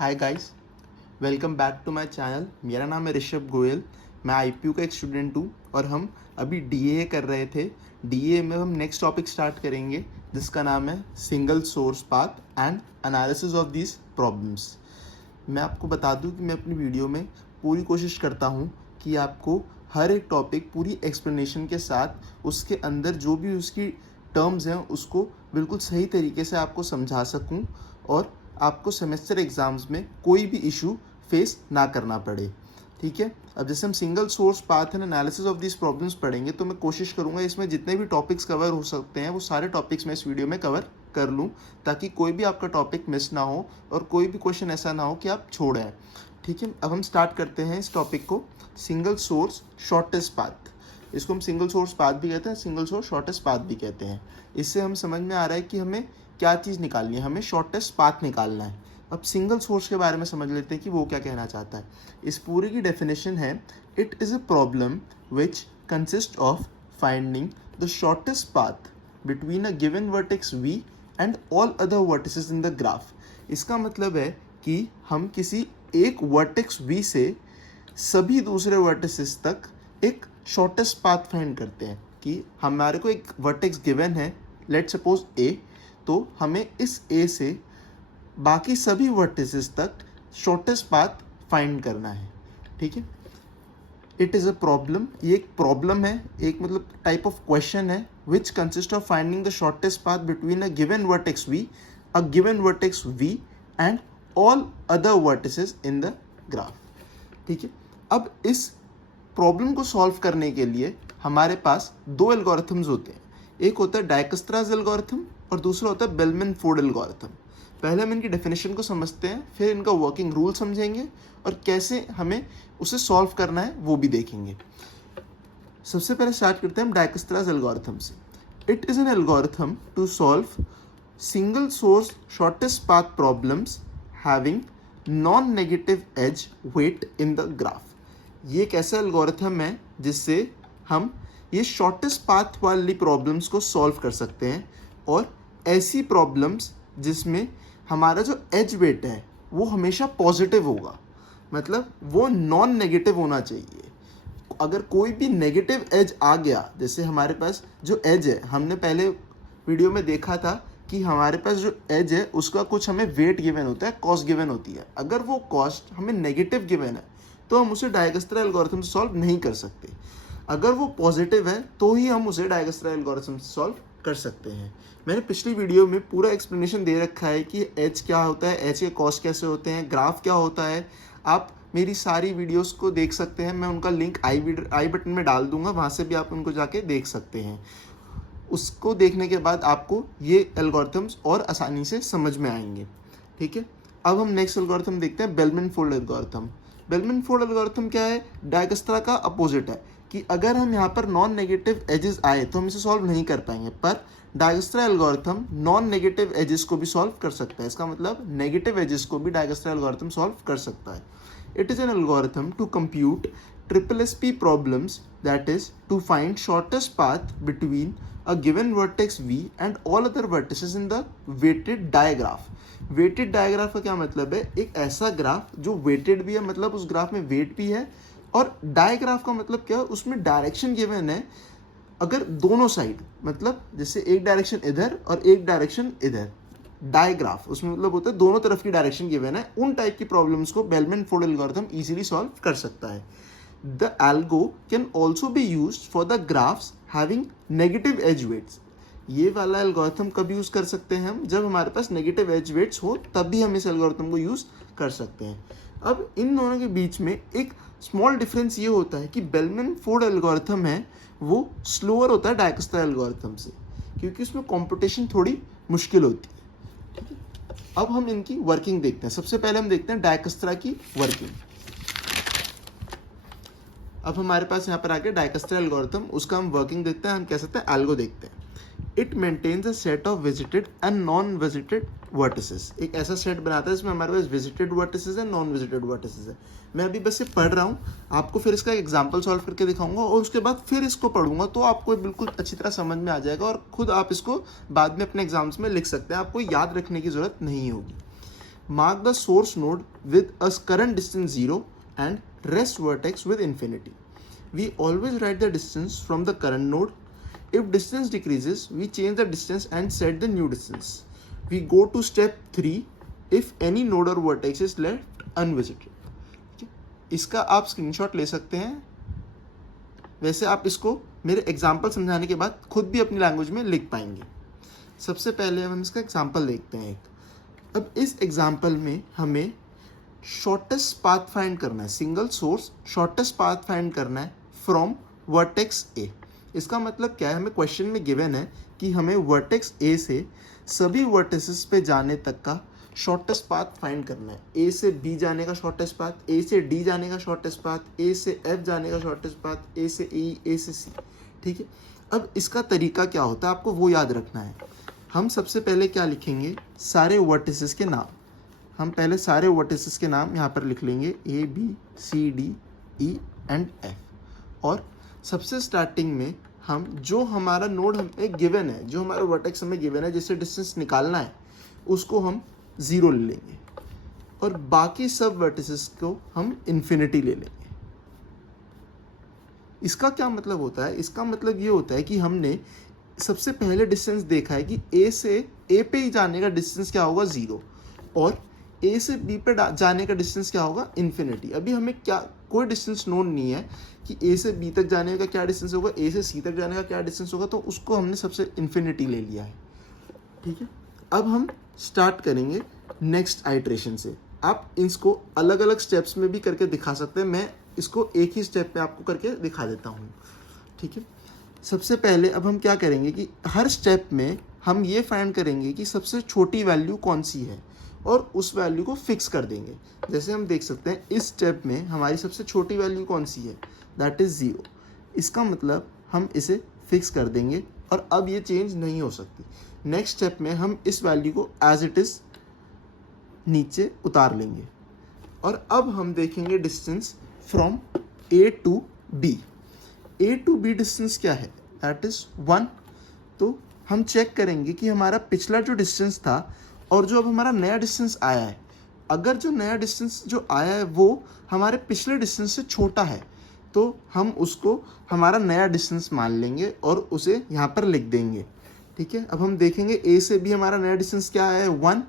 Hi guys, welcome back to my channel. मेरा नाम है ऋषभ गोयल। मैं आईपीयू का एक स्टूडेंट हूँ और हम अभी डीए कर रहे थे। डीए में हम नेक्स्ट टॉपिक स्टार्ट करेंगे जिसका नाम है single source path and analysis of these problems. मैं आपको बता दूं कि मैं अपनी वीडियो में पूरी कोशिश करता हूँ कि आपको हर एक टॉपिक पूरी एक्सप्लेनेशन के साथ उसके अंदर जो भी उसकी टर्म्स हैं उसको बिल्कुल सही तरीके से आपको समझा सकूं और आपको सेमेस्टर एग्ज़ाम्स में कोई भी इशू फेस ना करना पड़े। ठीक है, अब जैसे हम single source path and analysis of this problems पढ़ेंगे तो मैं कोशिश करूंगा इसमें जितने भी टॉपिक्स कवर हो सकते हैं वो सारे टॉपिक्स मैं इस वीडियो में कवर कर लूं ताकि कोई भी आपका टॉपिक मिस ना हो और कोई भी क्वेश्चन ऐसा ना हो कि आप छोड़ आए। ठीक है, अब हम स्टार्ट करते हैं इस टॉपिक को। सिंगल सोर्स शॉर्टेस्ट पाथ, इसको हम सिंगल सोर्स पाथ भी कहते हैं, सिंगल सोर्स शॉर्टेस्ट पाथ भी कहते हैं। इससे हम समझ में आ रहा है कि हमें क्या चीज़ निकालनी है, हमें शॉर्टेस्ट पाथ निकालना है। अब सिंगल सोर्स के बारे में समझ लेते हैं कि वो क्या कहना चाहता है। इस पूरे की डेफिनेशन है, it is a problem which consist of finding the shortest path between a given vertex v and all other vertices in the graph. इसका मतलब है कि हम किसी एक वर्टेक्स v से सभी दूसरे वर्टिसेस तक एक शॉर्टेस्ट पाथ फाइंड करते हैं कि हमारे को एक वर्टेक्स गिवन है, लेट सपोज a, तो हमें इस a से बाकी सभी वर्टिसेस तक शॉर्टेस्ट पाथ फाइंड करना है। ठीक है, इट इज़ अ प्रॉब्लम, ये एक प्रॉब्लम है, एक मतलब टाइप ऑफ क्वेश्चन है which consist of finding the shortest path between a given vertex v and all other vertices in the graph. ठीक है, अब इस प्रॉब्लम को सॉल्व करने के लिए हमारे पास दो एल्गोरिथम्स होते हैं। एक होता है डायकस्त्राज एल्गोरिथम और दूसरा होता है बेलमैन-फोर्ड एल्गोरिथम। पहले हम इनकी डेफिनेशन को समझते हैं, फिर इनका वर्किंग रूल समझेंगे और कैसे हमें उसे सॉल्व करना है वो भी देखेंगे। सबसे पहले स्टार्ट करते हैं हम डायकस्त्राज एल्गोरिथम से। It is an algorithm to solve single source shortest path problems having non negative edge weight in the graph. ये एक ऐसा एल्गोरिथम है जिससे हम ये शॉर्टेस्ट पाथ वाली प्रॉब्लम्स को सॉल्व कर सकते हैं और ऐसी प्रॉब्लम्स जिसमें हमारा जो एज वेट है वो हमेशा पॉजिटिव होगा, मतलब वो नॉन नेगेटिव होना चाहिए। अगर कोई भी नेगेटिव एज आ गया, जैसे हमारे पास जो एज है, हमने पहले वीडियो में देखा था कि हमारे पास जो एज है उसका कुछ हमें वेट गिवन होता है, कॉस्ट गिवन होती है। अगर वो कॉस्ट हमें नेगेटिव गिवन है तो हम उसे डायगस्ट्रा एल्गोरिथम से सॉल्व नहीं कर सकते। अगर वो पॉजिटिव है तो ही हम उसे डायगस्ट्रा एल्गोरिथम से सॉल्व कर सकते हैं। मैंने पिछली वीडियो में पूरा एक्सप्लेनेशन दे रखा है कि एच क्या होता है, एच के कॉस्ट कैसे होते हैं, ग्राफ क्या होता है। आप मेरी सारी वीडियोस को देख सकते हैं, मैं उनका लिंक आई बटन में डाल दूंगा, वहाँ से भी आप उनको जाके देख सकते हैं। उसको देखने के बाद आपको ये एल्गोरिथम्स और आसानी से समझ में आएंगे। ठीक है, अब हम नेक्स्ट एल्गोरिथम देखते हैं, बेलमैन-फोर्ड एल्गोरिथम। बेलमैन-फोर्ड एल्गोरिथम क्या है? डायगस्ट्रा का अपोजिट है कि अगर हम यहाँ पर नॉन नेगेटिव एजेस आए तो हम इसे सॉल्व नहीं कर पाएंगे, पर डायगस्ट्रा एल्गोरिथम नॉन नेगेटिव एजेस को भी सॉल्व कर सकता है। इसका मतलब नेगेटिव एजेस को भी डायगस्ट्रा एल्गोरिथम सॉल्व कर सकता है। It is an algorithm to compute SSP problems, that is to find shortest path between a given vertex v and all other vertices in the weighted digraph। weighted digraph का क्या मतलब है? एक ऐसा graph जो weighted भी है, मतलब उस ग्राफ में वेट भी है, और डायग्राफ का मतलब क्या है? उसमें डायरेक्शन गिवन है। अगर दोनों साइड, मतलब जैसे एक डायरेक्शन इधर और एक डायरेक्शन इधर, डायग्राफ उसमें मतलब होता है दोनों तरफ की डायरेक्शन गिवन है, उन टाइप की प्रॉब्लम्स को बेलमैन-फोर्ड एल्गोरिथम इजीली सॉल्व कर सकता है। The algo can also be used for the graphs having negative edge weights। ये वाला एल्गोरिथम कब यूज़ कर सकते हैं हम? जब हमारे पास नेगेटिव एज वेट्स हो, तब भी हम इस एल्गोरिथम को यूज़ कर सकते हैं। अब इन दोनों के बीच में एक स्मॉल डिफरेंस ये होता है कि बेलमैन-फोर्ड एल्गोरिथम है वो स्लोअर होता है डायकस्ट्रा एल्गोरिथम से, क्योंकि उसमें कॉम्पिटिशन थोड़ी मुश्किल होती है। ठीक है, अब हम इनकी वर्किंग देखते हैं। सबसे पहले हम देखते हैं डायकस्ट्रा की वर्किंग। अब हमारे पास यहाँ पर आके डायकस्ट्रा एल्गोरिथम, उसका हम वर्किंग देखते हैं, हम कह सकते हैं एल्गो देखते हैं। It maintains a set of visited and non visited vertices. एक ऐसा सेट बनाता है जिसमें हमारे पास विजिटेड वर्टिसेस है, नॉन विजिटेड वर्टिसेस है। मैं अभी बस ये पढ़ रहा हूँ, आपको फिर इसका एग्जाम्पल सॉल्व करके दिखाऊंगा और उसके बाद फिर इसको पढ़ूंगा, तो आपको बिल्कुल अच्छी तरह समझ में आ जाएगा और खुद आप इसको बाद में अपने एग्जाम्स में लिख सकते हैं, आपको याद रखने की जरूरत नहीं होगी। mark the source node with a current distance 0 and rest vertex with infinity. We always write the distance from the current node. If distance decreases, we change the distance and set the new distance. We go to step 3 if any node or vertex is left unvisited. इसका आप screenshot ले सकते हैं. वैसे आप इसको मेरे example समझाने के बाद खुद भी अपनी लैंग्वेज में लिख पाएंगे. सबसे पहले हम इसका एग्जाम्पल देखते हैं एक. अब इस एग्जाम्पल में हमें शॉर्टेस्ट पाथ फाइंड करना है, single source shortest path find करना है फ्रॉम वर्टेक्स ए. इसका मतलब क्या है, हमें क्वेश्चन में गिवन है कि हमें वर्टेक्स ए से सभी वर्टिसेस पे जाने तक का शॉर्टेस्ट पाथ फाइंड करना है. ए से बी जाने का शॉर्टेस्ट पाथ, ए से डी जाने का शॉर्टेस्ट पाथ, ए से एफ जाने का शॉर्टेस्ट पाथ, ए से ई, ए से सी. ठीक है. अब इसका तरीका क्या होता है आपको वो याद रखना है. हम सबसे पहले क्या लिखेंगे, सारे वर्टिसेस के नाम. हम पहले सारे वर्टिसेस के नाम यहाँ पर लिख लेंगे, A B C D E and F. और सबसे स्टार्टिंग में हम जो हमारा नोड हमें गिवन है, जो हमारा वर्टेक्स हमें गिवन है, जिससे डिस्टेंस निकालना है, उसको हम 0 ले लेंगे और बाकी सब वर्टिसेस को हम इन्फिनिटी ले लेंगे. इसका क्या मतलब होता है, इसका मतलब ये होता है कि हमने सबसे पहले डिस्टेंस देखा है कि ए से ए पे ही जाने का डिस्टेंस क्या होगा 0 और ए से बी पे जाने का डिस्टेंस क्या होगा इन्फिनिटी. अभी हमें क्या कोई डिस्टेंस नोन नहीं है कि ए से बी तक जाने का क्या डिस्टेंस होगा, ए से सी तक जाने का क्या डिस्टेंस होगा, तो उसको हमने सबसे इन्फिनिटी ले लिया है. ठीक है. अब हम स्टार्ट करेंगे नेक्स्ट आइट्रेशन से. आप इसको अलग अलग स्टेप्स में भी करके दिखा सकते हैं, मैं इसको एक ही स्टेप में आपको करके दिखा देता हूँ. ठीक है. सबसे पहले अब हम क्या करेंगे कि हर स्टेप में हम ये फाइंड करेंगे कि सबसे छोटी वैल्यू कौन सी है और उस वैल्यू को फिक्स कर देंगे. जैसे हम देख सकते हैं इस स्टेप में हमारी सबसे छोटी वैल्यू कौन सी है, दैट इज़ 0. इसका मतलब हम इसे फिक्स कर देंगे और अब ये चेंज नहीं हो सकती. नेक्स्ट स्टेप में हम इस वैल्यू को एज इट इज़ नीचे उतार लेंगे और अब हम देखेंगे distance from A to B. A to B distance क्या है, दैट इज़ 1. तो हम चेक करेंगे कि हमारा पिछला जो डिस्टेंस था और जो अब हमारा नया डिस्टेंस आया है, अगर जो नया डिस्टेंस जो आया है वो हमारे पिछले डिस्टेंस से छोटा है तो हम उसको हमारा नया डिस्टेंस मान लेंगे और उसे यहाँ पर लिख देंगे. ठीक है. अब हम देखेंगे ए से भी हमारा नया डिस्टेंस क्या है 1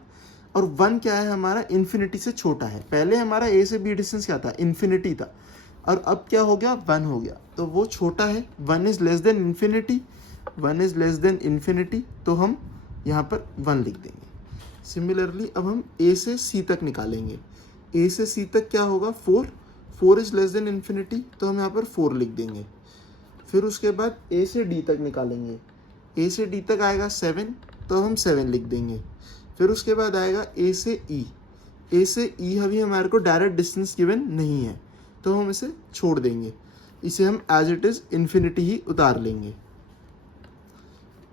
और 1 क्या है हमारा इन्फिनिटी से छोटा है. पहले हमारा ए से बी डिस्टेंस क्या था, इन्फिनिटी था, और अब क्या हो गया 1 हो गया, तो वो छोटा है. 1 is less than infinity, 1 is less than infinity, तो हम यहाँ पर 1 लिख देंगे. सिमिलरली अब हम ए से सी तक निकालेंगे. ए से सी तक क्या होगा 4 इज़ लेस देन इन्फिनिटी, तो हम यहाँ पर 4 लिख देंगे. फिर उसके बाद ए से डी तक निकालेंगे. ए से डी तक आएगा 7, तो हम 7 लिख देंगे. फिर उसके बाद आएगा ए से ई. ए से ई अभी हमारे को डायरेक्ट डिस्टेंस गिवन नहीं है तो हम इसे छोड़ देंगे, इसे हम एज इट इज़ इन्फिनिटी ही उतार लेंगे.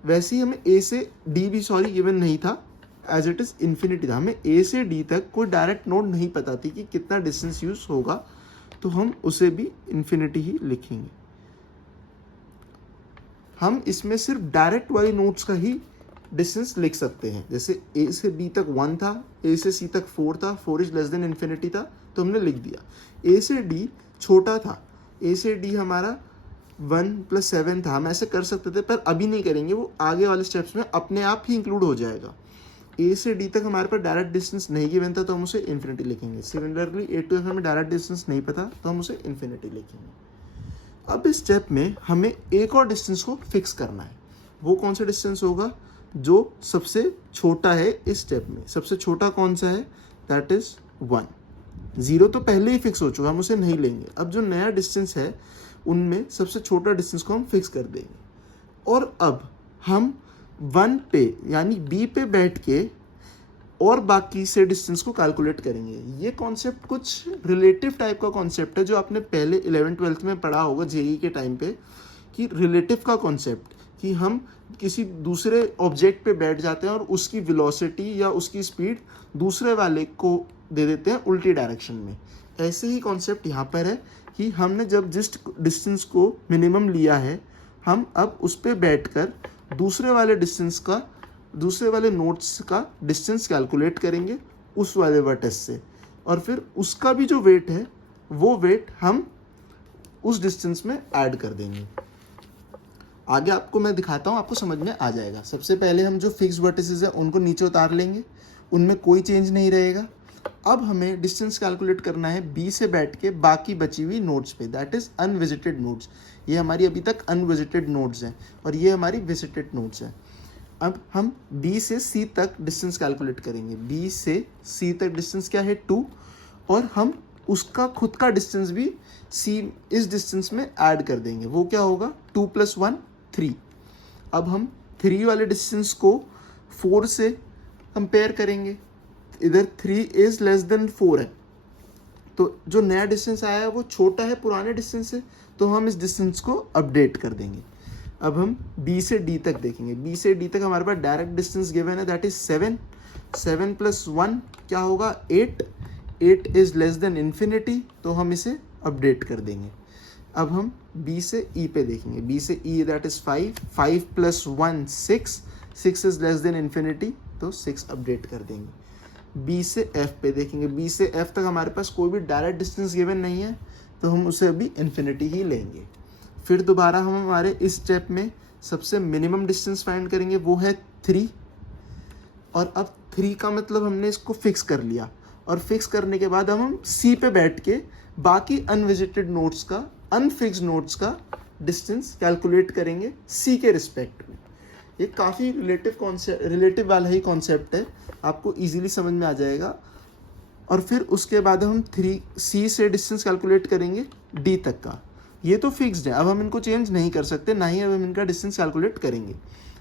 वैसे ही हमें ए से डी भी गिवन नहीं था, एज इट इज़ इन्फिनिटी था. हमें ए से डी तक कोई डायरेक्ट नोड नहीं पता थी कि कितना डिस्टेंस यूज होगा, तो हम उसे भी इन्फिनिटी ही लिखेंगे. हम इसमें सिर्फ डायरेक्ट वाली नोड्स का ही डिस्टेंस लिख सकते हैं. जैसे ए से बी तक 1 था, ए से सी तक 4 था, 4 इज लेस देन इन्फिनिटी था, तो हमने लिख दिया. ए से डी छोटा था, ए से डी हमारा 1 + 7 था, हम ऐसे कर सकते थे पर अभी नहीं करेंगे, वो आगे वाले स्टेप्स में अपने आप ही इंक्लूड हो जाएगा. ए से डी तक हमारे पास डायरेक्ट डिस्टेंस नहीं गिवन था तो हम उसे इन्फिनिटी लिखेंगे. सिमिलरली ए टू एफ हमें डायरेक्ट डिस्टेंस नहीं पता तो हम उसे इन्फिनिटी लिखेंगे. अब इस स्टेप में हमें एक और डिस्टेंस को फिक्स करना है. वो कौन सा डिस्टेंस होगा, जो सबसे छोटा है इस स्टेप में. सबसे छोटा कौन सा है, दैट इज़ 1. 0 तो पहले ही फिक्स हो चुका, हम उसे नहीं लेंगे. अब जो नया डिस्टेंस है उनमें सबसे छोटा डिस्टेंस को हम फिक्स कर देंगे. और अब हम 1 पे यानी बी पे बैठ के और बाकी से डिस्टेंस को कैलकुलेट करेंगे. ये कॉन्सेप्ट कुछ रिलेटिव टाइप का कॉन्सेप्ट है जो आपने पहले 11th-12th में पढ़ा होगा जेईई के टाइम पे, कि रिलेटिव का कॉन्सेप्ट, कि हम किसी दूसरे ऑब्जेक्ट पे बैठ जाते हैं और उसकी वेलोसिटी या उसकी स्पीड दूसरे वाले को दे देते हैं उल्टी डायरेक्शन में. ऐसे ही कॉन्सेप्ट यहाँ पर है कि हमने जब जिस डिस्टेंस को मिनिमम लिया है, हम अब उस पर बैठ कर दूसरे वाले नोड्स का डिस्टेंस कैलकुलेट करेंगे उस वाले वर्टेक्स से, और फिर उसका भी जो वेट है वो वेट हम उस डिस्टेंस में ऐड कर देंगे। आगे आपको मैं दिखाता हूँ, आपको समझ में आ जाएगा। सबसे पहले हम जो फिक्स वर्टिसेस है उनको नीचे उतार लेंगे, उनमें कोई चेंज नहीं रहेगा। अब हमें डिस्टेंस कैलकुलेट करना है बी से बैठ के बाकी बची हुई नोड्स पे, दैट इज अनविजिटेड नोड्स। ये हमारी अभी तक अनविजिटेड नोड्स हैं और ये हमारी विजिटेड नोड्स हैं। अब हम बी से सी तक डिस्टेंस कैलकुलेट करेंगे। बी से सी तक डिस्टेंस क्या है 2, और हम उसका खुद का डिस्टेंस भी सी इस डिस्टेंस में ऐड कर देंगे। वो क्या होगा 2 + 1 3। अब हम 3 वाले डिस्टेंस को 4 से कंपेयर करेंगे। इधर 3 इज लेस देन 4 है, तो जो नया डिस्टेंस आया है वो छोटा है पुराने डिस्टेंस से, तो हम इस डिस्टेंस को अपडेट कर देंगे। अब हम बी से डी तक देखेंगे। बी से डी तक हमारे पास डायरेक्ट डिस्टेंस गिवन है, दैट इज 7। 7 + 1 क्या होगा 8। 8 इज लेस देन इन्फिनिटी, तो हम इसे अपडेट कर देंगे। अब हम बी से ई पे देखेंगे। बी से E that is 5। 5 + 1 6। 6 is less than infinity, तो 6 अपडेट कर देंगे। बी से एफ पे देखेंगे। बी से एफ तक हमारे पास कोई भी डायरेक्ट डिस्टेंस गिवन नहीं है, तो हम उसे अभी इन्फिनिटी ही लेंगे। फिर दोबारा हम हमारे इस स्टेप में सबसे मिनिमम डिस्टेंस फाइंड करेंगे, वो है 3। और अब 3 का मतलब हमने इसको फिक्स कर लिया, और फिक्स करने के बाद हम सी पे बैठ के बाकी अनविजिटेड नोड्स का, अनफिक्स्ड नोड्स का डिस्टेंस कैलकुलेट करेंगे सी के रिस्पेक्ट में। ये काफ़ी रिलेटिव वाला ही कॉन्सेप्ट है, आपको इजीली समझ में आ जाएगा। और फिर उसके बाद हम 3 सी से डिस्टेंस कैलकुलेट करेंगे डी तक का। ये तो फिक्स्ड है, अब हम इनको चेंज नहीं कर सकते, ना ही अब हम इनका डिस्टेंस कैलकुलेट करेंगे।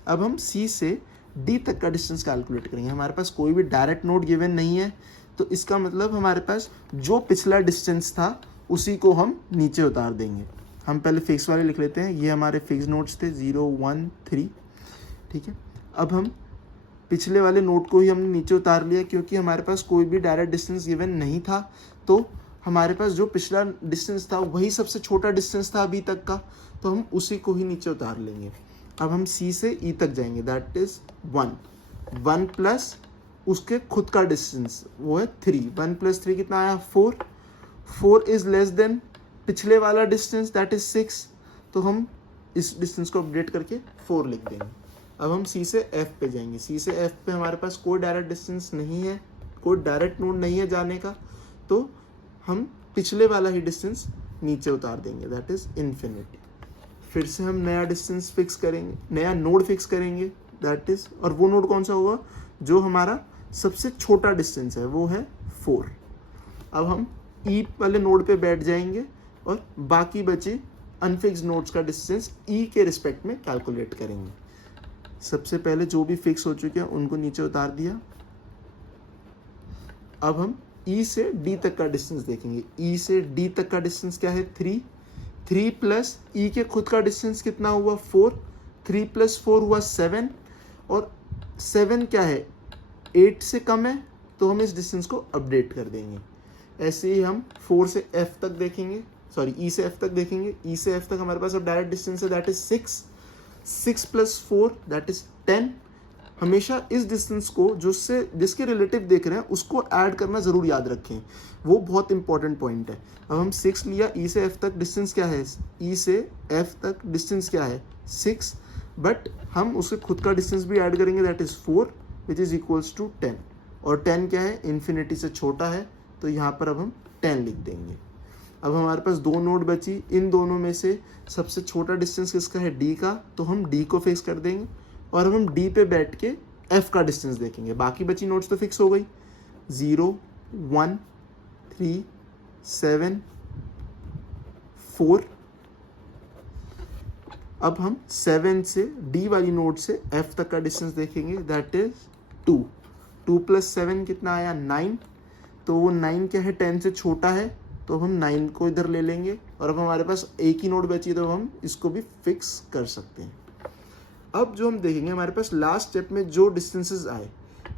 अब हम सी से डी तक का डिस्टेंस कैलकुलेट करेंगे। हमारे पास कोई भी डायरेक्ट नोड गिवन नहीं है, तो इसका मतलब हमारे पास जो पिछला डिस्टेंस था उसी को हम नीचे उतार देंगे। हम पहले फिक्स वाले लिख लेते हैं। ये हमारे फिक्स नोड्स थे 0 1 3, ठीक है। अब हम पिछले वाले नोड को ही हमने नीचे उतार लिया, क्योंकि हमारे पास कोई भी डायरेक्ट डिस्टेंस गिवन नहीं था, तो हमारे पास जो पिछला डिस्टेंस था वही सबसे छोटा डिस्टेंस था अभी तक का, तो हम उसी को ही नीचे उतार लेंगे। अब हम सी से ई तक जाएंगे, दैट इज 1। 1 प्लस उसके खुद का डिस्टेंस वो है 3। 1 + 3 कितना आया 4। 4 इज लेस देन पिछले वाला डिस्टेंस दैट इज 6, तो हम इस डिस्टेंस को अपडेट करके 4 लिख देंगे। अब हम सी से एफ पे जाएंगे। सी से एफ पे हमारे पास कोई डायरेक्ट डिस्टेंस नहीं है, कोई डायरेक्ट नोड नहीं है जाने का, तो हम पिछले वाला ही डिस्टेंस नीचे उतार देंगे, दैट इज इन्फिनिटी। फिर से हम नया डिस्टेंस फिक्स करेंगे, नया नोड फिक्स करेंगे, दैट इज, और वो नोड कौन सा होगा जो हमारा सबसे छोटा डिस्टेंस है, वो है 4। अब हम ई वाले नोड पे बैठ जाएंगे और बाकी बचे अनफिक्स्ड नोड्स का डिस्टेंस ई के रिस्पेक्ट में कैलकुलेट करेंगे। सबसे पहले जो भी फिक्स हो चुके हैं उनको नीचे उतार दिया। अब हम ई से डी तक का डिस्टेंस देखेंगे। ई से डी तक का डिस्टेंस क्या है 3। 3 प्लस ई के खुद का डिस्टेंस कितना हुआ 4। 3 + 4 हुआ 7, और 7 क्या है 8 से कम है, तो हम इस डिस्टेंस को अपडेट कर देंगे। ऐसे ही हम 4 से एफ तक देखेंगे, सॉरी ई से एफ तक देखेंगे। ई से एफ तक हमारे पास अब डायरेक्ट डिस्टेंस है, दैट इज 6। 6 + 4 that is 10। हमेशा इस डिस्टेंस को जिसके रिलेटिव देख रहे हैं उसको ऐड करना ज़रूर याद रखें, वो बहुत इंपॉर्टेंट पॉइंट है। अब हम 6 लिया, ई से एफ तक डिस्टेंस क्या है, ई से एफ तक डिस्टेंस क्या है 6, बट हम उसके खुद का डिस्टेंस भी ऐड करेंगे, that is 4 which is equals to 10। और 10 क्या है इन्फिनिटी से छोटा है, तो यहाँ पर अब हम 10 लिख देंगे। अब हमारे पास 2 नोड बची, इन दोनों में से सबसे छोटा डिस्टेंस किसका है डी का, तो हम डी को फिक्स कर देंगे। और अब हम डी पे बैठ के एफ का डिस्टेंस देखेंगे। बाकी बची नोड्स तो फिक्स हो गई, 0 1 3 7 4। अब हम 7 से डी वाली नोड से एफ तक का डिस्टेंस देखेंगे, दैट इज 2। 2 + 7 कितना आया 9, तो वो 9 क्या है 10 से छोटा है, तो हम 9 को इधर ले लेंगे। और अब हमारे पास एक ही नोड बची, तो हम इसको भी फिक्स कर सकते हैं। अब जो हम देखेंगे हमारे पास लास्ट स्टेप में जो डिस्टेंसेस आए,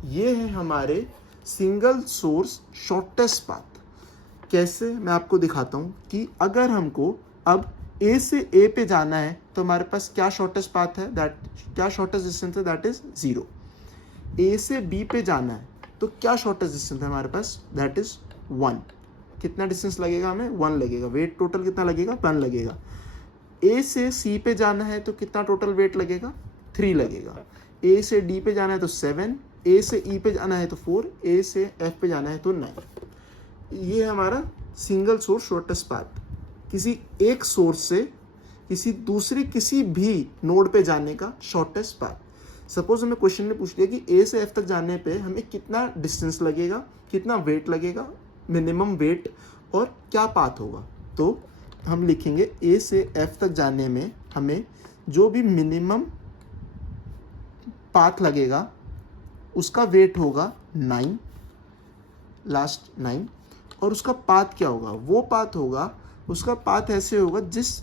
ये है हमारे सिंगल सोर्स शॉर्टेस्ट पाथ। कैसे, मैं आपको दिखाता हूँ कि अगर हमको अब ए से ए पे जाना है, तो हमारे पास क्या शॉर्टेस्ट पाथ है, क्या शॉर्टेस्ट डिस्टेंस है, दैट इज 0। ए से बी पे जाना है, तो क्या शॉर्टेस्ट डिस्टेंस है हमारे पास, दैट इज 1। कितना डिस्टेंस लगेगा हमें, 1 लगेगा। वेट टोटल कितना लगेगा, 1 लगेगा। ए से सी पे जाना है तो कितना टोटल वेट लगेगा, 3 लगेगा। ए से डी पे जाना है तो 7, ए से ई पे जाना है तो 4, ए से एफ पे जाना है तो 9। ये है हमारा सिंगल सोर्स शॉर्टेस्ट पाथ, किसी एक सोर्स से किसी दूसरे किसी भी नोड पे जाने का शॉर्टेस्ट पाथ। सपोज हमें क्वेश्चन ने पूछ लिया कि ए से एफ तक जाने पे हमें कितना डिस्टेंस लगेगा, कितना वेट लगेगा, मिनिमम वेट, और क्या पाथ होगा। तो हम लिखेंगे ए से एफ तक जाने में हमें जो भी मिनिमम पाथ लगेगा उसका वेट होगा 9, लास्ट 9, और उसका पाथ क्या होगा, वो पाथ होगा, उसका पाथ ऐसे होगा जिस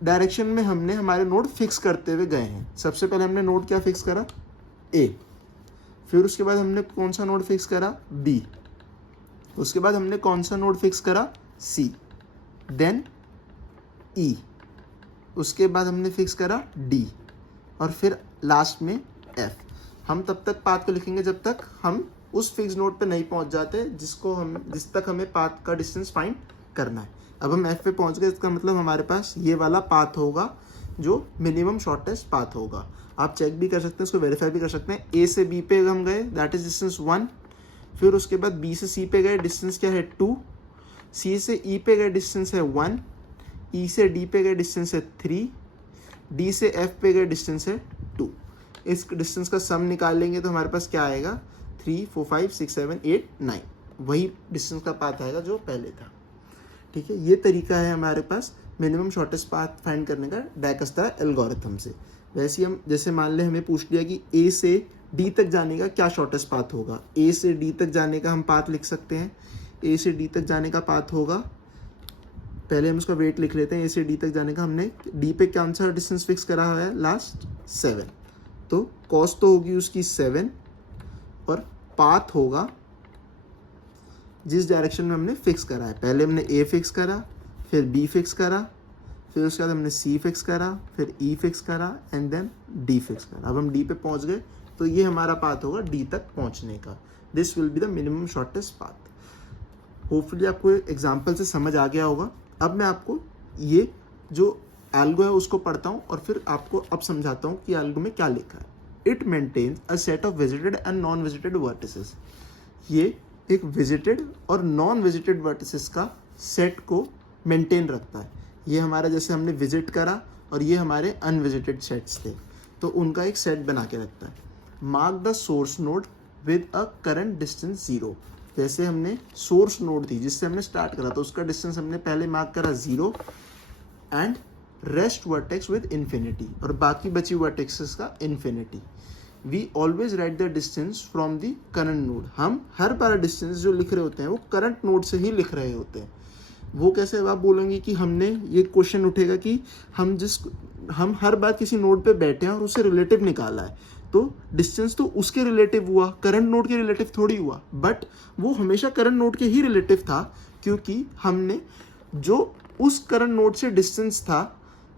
डायरेक्शन में हमने हमारे नोड फिक्स करते हुए गए हैं। सबसे पहले हमने नोड क्या फिक्स करा, ए, फिर उसके बाद हमने कौन सा नोड फिक्स करा, बी, उसके बाद हमने कौन सा नोड फिक्स करा, सी, देन ई, उसके बाद हमने फिक्स करा डी, और फिर लास्ट में एफ। हम तब तक पाथ को लिखेंगे जब तक हम उस फिक्स नोड पे नहीं पहुंच जाते जिस तक हमें पाथ का डिस्टेंस फाइंड करना है। अब हम एफ पे पहुंच गए, इसका मतलब हमारे पास ये वाला पाथ होगा जो मिनिमम शॉर्टेस्ट पाथ होगा। आप चेक भी कर सकते हैं, इसको वेरीफाई भी कर सकते हैं। ए से बी पे हम गए, दैट इज डिस्टेंस 1, फिर उसके बाद बी से सी पे गए, डिस्टेंस क्या है 2, सी से ई पे गए, डिस्टेंस है 1, ई से डी पे गए, डिस्टेंस है 3, डी से एफ पे गए, डिस्टेंस है 2। इस डिस्टेंस का सम निकाल लेंगे तो हमारे पास क्या आएगा, 3, 4, 5, 6, 7, 8, 9, वही डिस्टेंस का पाथ आएगा जो पहले था। ठीक है, ये तरीका है हमारे पास मिनिमम शॉर्टेस्ट पाथ फाइंड करने का डायकस्ट्रा एल्गोरिथम से। वैसे हम जैसे मान ले हमें पूछ लिया कि ए से डी तक जाने का क्या शॉर्टेस्ट पाथ होगा। ए से डी तक जाने का हम पाथ लिख सकते हैं। ए से डी तक जाने का पाथ होगा, पहले हम उसका वेट लिख लेते हैं। ए से डी तक जाने का हमने डी पे कौन सा डिस्टेंस फिक्स करा हुआ है, लास्ट 7, तो कॉस्ट तो होगी उसकी 7, और पाथ होगा जिस डायरेक्शन में हमने फिक्स करा है। पहले हमने ए फिक्स करा, फिर बी फिक्स करा, फिर उसके बाद हमने सी फिक्स करा, फिर ई फिक्स करा, एंड देन डी फिक्स करा। अब हम डी पे पहुंच गए तो ये हमारा पाथ होगा डी तक पहुंचने का। This will be the minimum shortest path. Hopefully आपको एग्जाम्पल से समझ आ गया होगा। अब मैं आपको ये जो एल्गो है उसको पढ़ता हूँ और फिर आपको अब समझाता हूँ कि एल्गो में क्या लिखा है। It maintains a set of visited and non visited vertices. ये एक विजिटेड और नॉन विजिटेड वर्टिसेस का सेट को मेंटेन रखता है। ये हमारा जैसे हमने विजिट करा और ये हमारे अनविजिटेड सेट्स थे, तो उनका एक सेट बना के रखता है। Mark the source node with a current distance 0। जैसे हमने सोर्स नोड थी जिससे हमने स्टार्ट करा, तो उसका डिस्टेंस हमने पहले मार्क करा 0, and rest vertex with infinity, और बाकी बची वर्टेक्सेस का infinity. We always write the distance from the current node. हम हर बार डिस्टेंस जो लिख रहे होते हैं वो करंट नोड से ही लिख रहे होते हैं। वो कैसे, आप बोलेंगे कि हमने ये क्वेश्चन उठेगा कि हम हर बार किसी नोड पे बैठे हैं और उससे रिलेटिव निकाला है, तो डिस्टेंस तो उसके रिलेटिव हुआ, करंट नोड के रिलेटिव थोड़ी हुआ। बट वो हमेशा करंट नोड के ही रिलेटिव था, क्योंकि हमने जो उस करंट नोड से डिस्टेंस था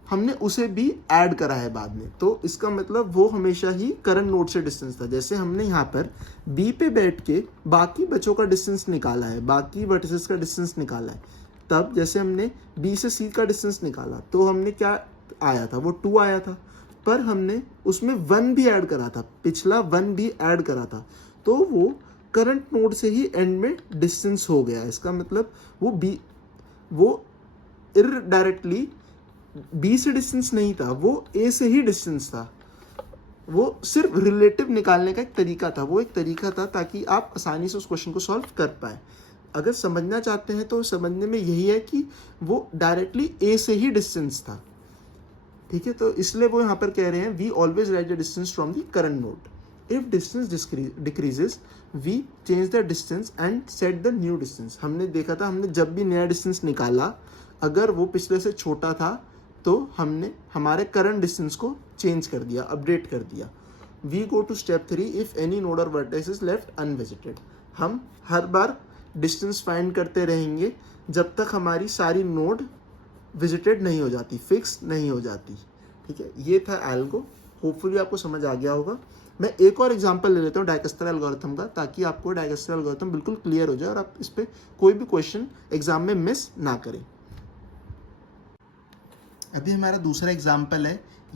हमने उसे भी ऐड करा है बाद में, तो इसका मतलब वो हमेशा ही करंट नोड से डिस्टेंस था। जैसे हमने यहाँ पर बी पे बैठ के बाकी बच्चों का डिस्टेंस निकाला है, बाकी वर्टिसेस का डिस्टेंस निकाला है, तब जैसे हमने बी से सी का डिस्टेंस निकाला तो हमने क्या आया था, वो 2 आया था, पर हमने उसमें 1 भी ऐड करा था, पिछला 1 भी ऐड करा था, तो वो करंट नोड से ही एंड में डिस्टेंस हो गया। इसका मतलब वो इनडायरेक्टली बी से डिस्टेंस नहीं था, वो ए से ही डिस्टेंस था। वो सिर्फ रिलेटिव निकालने का एक तरीका था, वो एक तरीका था ताकि आप आसानी से उस क्वेश्चन को सॉल्व कर पाए। अगर समझना चाहते हैं तो समझने में यही है कि वो डायरेक्टली ए से ही डिस्टेंस था। ठीक है, तो इसलिए वो यहाँ पर कह रहे हैं we always write the distance from the current node. If distance decreases we change the distance and set the new distance. हमने देखा था, हमने जब भी नया डिस्टेंस निकाला अगर वो पिछले से छोटा था तो हमने हमारे करंट डिस्टेंस को चेंज कर दिया, अपडेट कर दिया। We go to step 3 if any node और वर्टेक्स इज लेफ्ट अनविजिटेड। हम हर बार डिस्टेंस फाइंड करते रहेंगे जब तक हमारी सारी नोड विजिटेड नहीं हो जाती, फिक्स नहीं हो जाती। ठीक है, ये था एल्गो। होपफुली आपको समझ आ गया होगा। मैं एक और एग्जांपल ले लेता हूँ डाइकस्टर एल्गोरिथम का, ताकि आपको डाइकस्टर एल्गोरिथम बिल्कुल क्लियर हो जाए और आप इस पर कोई भी क्वेश्चन एग्जाम में मिस ना करें। अभी हमारा दूसरा एग्जाम्पल है,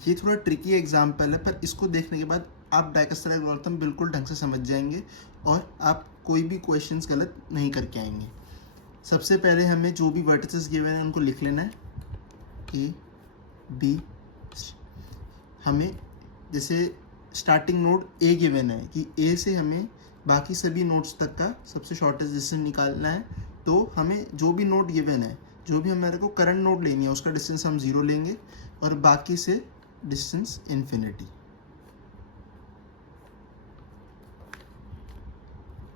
ये थोड़ा ट्रिकी एग्जाम्पल है, पर इसको देखने के बाद आप डाइकस्टर एल्गोरिथम बिल्कुल ढंग से समझ जाएंगे और आप कोई भी क्वेश्चंस गलत नहीं करके आएंगे। सबसे पहले हमें जो भी वर्टिसेस गिवन हैं उनको लिख लेना है, ए बी। हमें जैसे स्टार्टिंग नोड ए गिवन है कि ए से हमें बाकी सभी नोड्स तक का सबसे शॉर्टेस्ट डिस्टेंस निकालना है, तो हमें जो भी नोड गिवन है, जो भी हमारे को करंट नोड लेनी है, उसका डिस्टेंस हम 0 लेंगे और बाकी से डिस्टेंस इन्फिनिटी।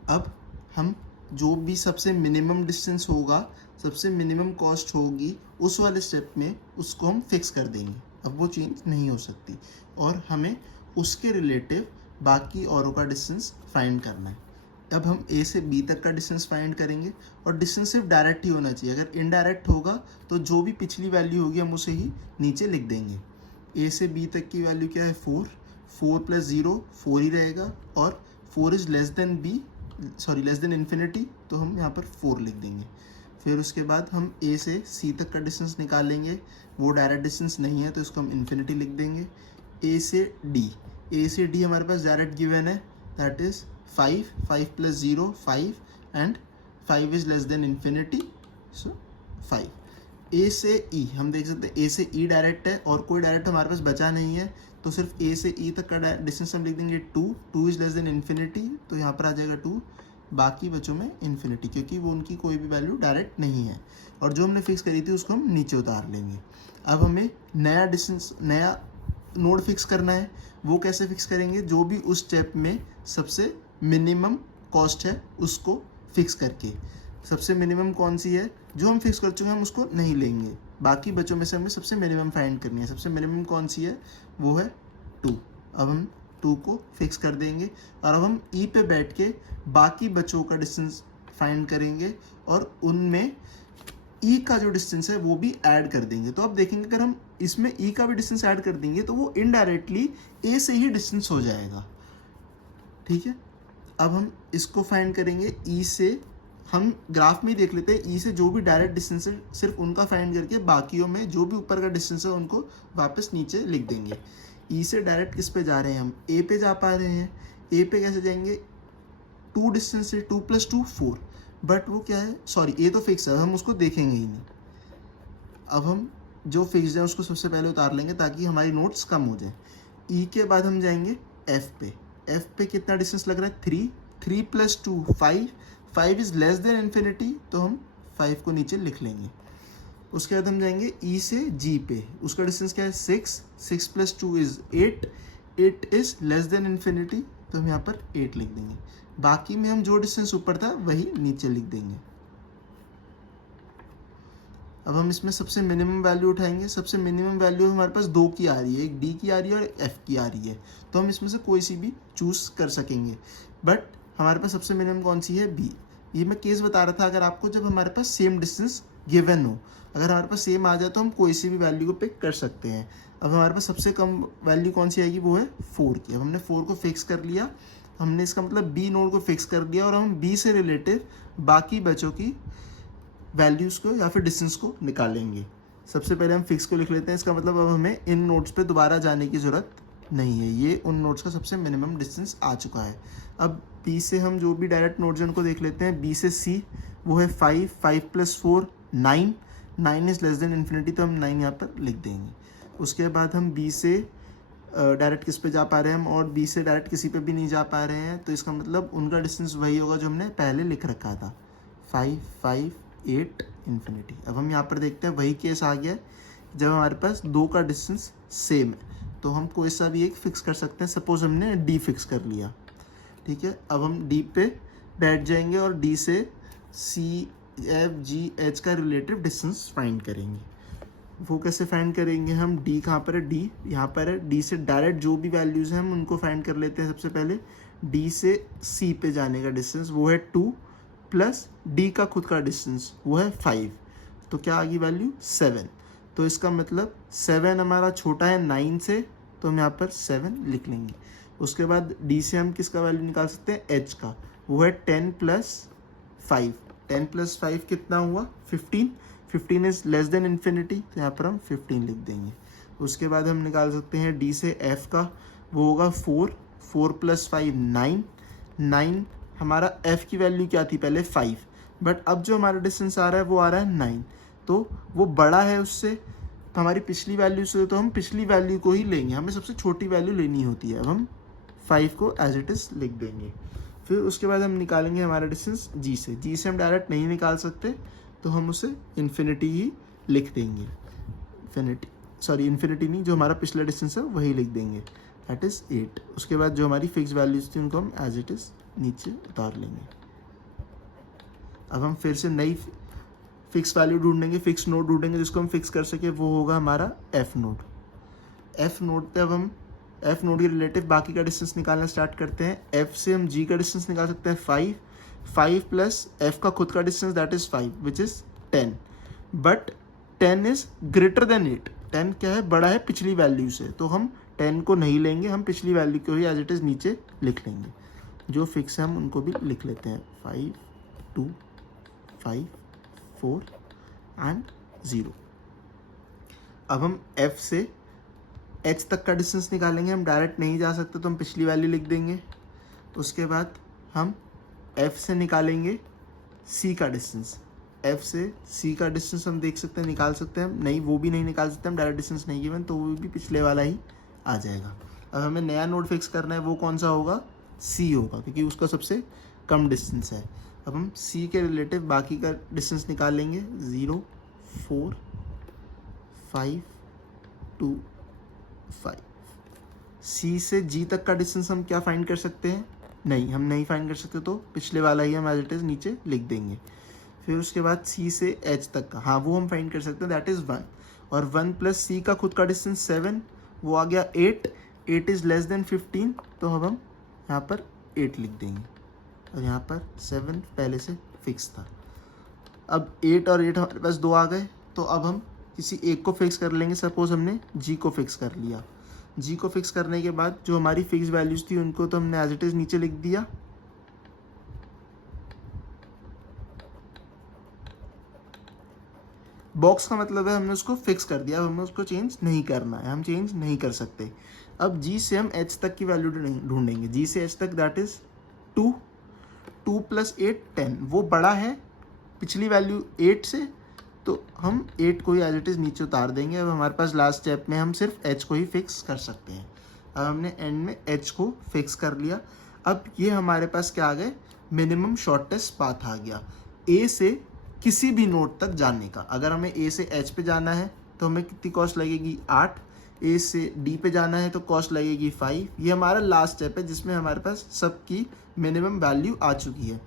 अब हम जो भी सबसे मिनिमम डिस्टेंस होगा, सबसे मिनिमम कॉस्ट होगी, उस वाले स्टेप में उसको हम फिक्स कर देंगे। अब वो चेंज नहीं हो सकती और हमें उसके रिलेटिव बाकी औरों का डिस्टेंस फाइंड करना है। अब हम ए से बी तक का डिस्टेंस फाइंड करेंगे और डिस्टेंस सिर्फ डायरेक्ट ही होना चाहिए। अगर इनडायरेक्ट होगा तो जो भी पिछली वैल्यू होगी हम उसे ही नीचे लिख देंगे। ए से बी तक की वैल्यू क्या है 4, 4 + 0 4 ही रहेगा और 4 इज़ लेस देन इन्फिनिटी, तो हम यहाँ पर 4 लिख देंगे। फिर उसके बाद हम ए से सी तक का डिस्टेंस निकालेंगे, वो डायरेक्ट डिस्टेंस नहीं है तो इसको हम इन्फिनिटी लिख देंगे। ए से डी हमारे पास डायरेक्ट गिवन है, that is 5 + 0 5 and 5 is less than infinity, so 5। A से ई हम देख सकते हैं, ए से ई डायरेक्ट है और कोई डायरेक्ट हमारे पास बचा नहीं है, तो सिर्फ ए से ई तक का डिस्टेंस हम लिख देंगे 2 इज़ लेस देन इन्फिनिटी, तो यहाँ पर आ जाएगा 2, बाकी बचों में इन्फिनिटी, क्योंकि वो उनकी कोई भी वैल्यू डायरेक्ट नहीं है और जो हमने फिक्स करी थी उसको हम नीचे उतार लेंगे। अब हमें नया नोड फिक्स करना है। वो कैसे फिक्स करेंगे? जो भी उस स्टेप में सबसे मिनिमम कॉस्ट है उसको फिक्स करके। सबसे मिनिमम कौन सी है? जो हम फिक्स कर चुके हैं हम उसको नहीं लेंगे, बाकी बच्चों में से हमें सबसे मिनिमम फाइंड करनी है। सबसे मिनिमम कौन सी है? वो है 2। अब हम 2 को फिक्स कर देंगे और अब हम ई पे बैठ के बाकी बच्चों का डिस्टेंस फाइंड करेंगे और उनमें ई का जो डिस्टेंस है वो भी ऐड कर देंगे। तो अब देखेंगे अगर हम इसमें ई का भी डिस्टेंस ऐड कर देंगे तो वो इनडायरेक्टली ए से ही डिस्टेंस हो जाएगा। ठीक है, अब हम इसको फाइंड करेंगे ई से। हम ग्राफ में ही देख लेते हैं, ई से जो भी डायरेक्ट डिस्टेंस है सिर्फ उनका फाइंड करके बाकियों में जो भी ऊपर का डिस्टेंस है उनको वापस नीचे लिख देंगे। ई से डायरेक्ट किस पे जा रहे हैं? हम ए पे जा पा रहे हैं। ए पे कैसे जाएंगे? 2 डिस्टेंस है, 2 + 2 4, बट वो क्या है, सॉरी ए तो फिक्स है, हम उसको देखेंगे ही नहीं। अब हम जो फिक्स है उसको सबसे पहले उतार लेंगे ताकि हमारी नोट्स कम हो जाए। ई के बाद हम जाएंगे एफ पे। एफ पे कितना डिस्टेंस लग रहा है? 3 + 2 5 इज़ लेस देन इन्फिनिटी, तो हम 5 को नीचे लिख लेंगे। उसके बाद हम जाएंगे ई से जी पे। उसका डिस्टेंस क्या है? 6 + 2 is 8 is less than infinity, तो हम यहाँ पर 8 लिख देंगे। बाकी में हम जो डिस्टेंस ऊपर था वही नीचे लिख देंगे। अब हम इसमें सबसे मिनिमम वैल्यू उठाएंगे। सबसे मिनिमम वैल्यू हमारे पास 2 की आ रही है, एक डी की आ रही है और एक एफ की आ रही है, तो हम इसमें से कोई सी भी चूज़ कर सकेंगे। बट हमारे पास सबसे मिनिमम कौन सी है? बी। ये मैं केस बता रहा था अगर आपको, जब हमारे पास सेम डिस्टेंस गिवन हो। अगर हमारे पास सेम आ जाए तो हम कोई सी भी वैल्यू को पिक कर सकते हैं। अब हमारे पास सबसे कम वैल्यू कौन सी आएगी? वो है 4 की। अब हमने 4 को फिक्स कर लिया, हमने इसका मतलब बी नोड को फिक्स कर दिया और हम बी से रिलेटिव बाकी बच्चों की वैल्यूज़ को या फिर डिस्टेंस को निकालेंगे। सबसे पहले हम फिक्स को लिख लेते हैं। इसका मतलब अब हमें इन नोड्स पे दोबारा जाने की ज़रूरत नहीं है, ये उन नोड्स का सबसे मिनिमम डिस्टेंस आ चुका है। अब बी से हम जो भी डायरेक्ट नोड्स हैं उनको देख लेते हैं। बी से सी वो है 5 + 4 9 इज़ लेस देन इन्फिनिटी, तो हम 9 यहाँ पर लिख देंगे। उसके बाद हम बी से डायरेक्ट किस पे जा पा रहे हैं हम, और बी से डायरेक्ट किसी पे भी नहीं जा पा रहे हैं, तो इसका मतलब उनका डिस्टेंस वही होगा जो हमने पहले लिख रखा था, 5 8 इन्फिनिटी। अब हम यहाँ पर देखते हैं वही केस आ गया जब हमारे पास 2 का डिस्टेंस सेम है, तो हम कोई सा भी एक फिक्स कर सकते हैं। सपोज हमने डी फिक्स कर लिया, ठीक है। अब हम डी पे बैठ जाएंगे और डी से सी एफ जी एच का रिलेटिव डिस्टेंस फाइंड करेंगे। वो कैसे फाइंड करेंगे हम? डी कहाँ पर है? डी यहाँ पर है। डी से डायरेक्ट जो भी वैल्यूज़ हैं हम उनको फाइंड कर लेते हैं। सबसे पहले डी से सी पे जाने का डिस्टेंस वो है 2 प्लस डी का खुद का डिस्टेंस वो है 5, तो क्या आ गई वैल्यू? 7। तो इसका मतलब 7 हमारा छोटा है 9 से, तो हम यहाँ पर 7 लिख लेंगे। उसके बाद डी से हम किसका वैल्यू निकाल सकते हैं, एच का, वो है 10 + 5। 10 + 5 कितना हुआ, 15। 15 इज लेस देन इन्फिनिटी, तो यहाँ पर हम 15 लिख देंगे। उसके बाद हम निकाल सकते हैं डी से एफ का, वो होगा 4। 4 + 5 9। 9 हमारा एफ की वैल्यू क्या थी पहले, 5, बट अब जो हमारा डिस्टेंस आ रहा है वो आ रहा है 9, तो वो बड़ा है उससे हमारी पिछली वैल्यू से, तो हम पिछली वैल्यू को ही लेंगे, हमें सबसे छोटी वैल्यू लेनी होती है। अब हम 5 को एज इट इज़ लिख देंगे। फिर उसके बाद हम निकालेंगे हमारा डिस्टेंस जी से। जी से हम डायरेक्ट नहीं निकाल सकते, तो हम उसे इन्फिनिटी ही लिख देंगे। इन्फिनिटी नहीं, जो हमारा पिछला डिस्टेंस है वही लिख देंगे, दैट इज़ 8। उसके बाद जो हमारी फिक्स वैल्यूज थी उनको हम एज इट इज़ नीचे उतार लेंगे। अब हम फिर से नई फिक्स वैल्यू ढूंढेंगे, फिक्स नोड ढूंढेंगे जिसको हम फिक्स कर सके, वो होगा हमारा एफ नोड। एफ नोड पे अब हम एफ नोड के रिलेटिव बाकी का डिस्टेंस निकालना स्टार्ट करते हैं। एफ से हम जी का डिस्टेंस निकाल सकते हैं 5। 5 प्लस एफ का खुद का distance that is 5 which is 10, but 10 is greater than 8। 10 क्या है, बड़ा है पिछली वैल्यू से, तो हम 10 को नहीं लेंगे, हम पिछली वैल्यू को ही एज इट इज नीचे लिख लेंगे। जो फिक्स है हम उनको भी लिख लेते हैं, 5 2 5 4 एंड 0। अब हम f से h तक का डिस्टेंस निकालेंगे, हम डायरेक्ट नहीं जा सकते तो हम पिछली वैल्यू लिख देंगे। उसके बाद हम f से निकालेंगे c का डिस्टेंस। f से c का डिस्टेंस हम देख सकते हैं, निकाल सकते हैं, नहीं वो भी नहीं निकाल सकते हम, डायरेक्ट डिस्टेंस नहीं गिवन, तो वो भी पिछले वाला ही आ जाएगा। अब हमें नया नोड फिक्स करना है, वो कौन सा होगा, c होगा, क्योंकि उसका सबसे कम डिस्टेंस है। अब हम c के रिलेटिव बाकी का डिस्टेंस निकाल लेंगे, 0 4 5 2 5। c से g तक का डिस्टेंस हम क्या फाइंड कर सकते हैं, नहीं हम नहीं फाइंड कर सकते, तो पिछले वाला ही हम एज इट इज नीचे लिख देंगे। फिर उसके बाद c से h तक का, हाँ वो हम फाइंड कर सकते हैं, दैट इज 1, और 1 प्लस c का खुद का डिस्टेंस 7, वो आ गया 8। 8 इज लेस देन 15, तो अब हम यहाँ पर 8 लिख देंगे, और यहाँ पर 7 पहले से फिक्स था। अब 8 और 8 हमारे पास 2 आ गए, तो अब हम किसी एक को फिक्स कर लेंगे। सपोज हमने g को फिक्स कर लिया। g को फिक्स करने के बाद जो हमारी फिक्स वैल्यूज थी उनको तो हमने एज इट इज नीचे लिख दिया। बॉक्स का मतलब है हमने उसको फिक्स कर दिया, अब हमें उसको चेंज नहीं करना है, हम चेंज नहीं कर सकते। अब g से हम h तक की वैल्यू ढूंढेंगे। g से h तक दैट इज 2 + 8 10, वो बड़ा है पिछली वैल्यू 8 से, तो हम 8 को ही एज इट इज़ नीचे उतार देंगे। अब हमारे पास लास्ट स्टेप में हम सिर्फ h को ही फिक्स कर सकते हैं। अब हमने एंड में h को फिक्स कर लिया। अब ये हमारे पास क्या आ गए, मिनिमम शॉर्टेस्ट पाथ आ गया a से किसी भी नोड तक जाने का। अगर हमें a से h पे जाना है तो हमें कितनी कॉस्ट लगेगी, 8। a से d पे जाना है तो कॉस्ट लगेगी 5। ये हमारा लास्ट स्टेप है जिसमें हमारे पास सबकी मिनिमम वैल्यू आ चुकी है।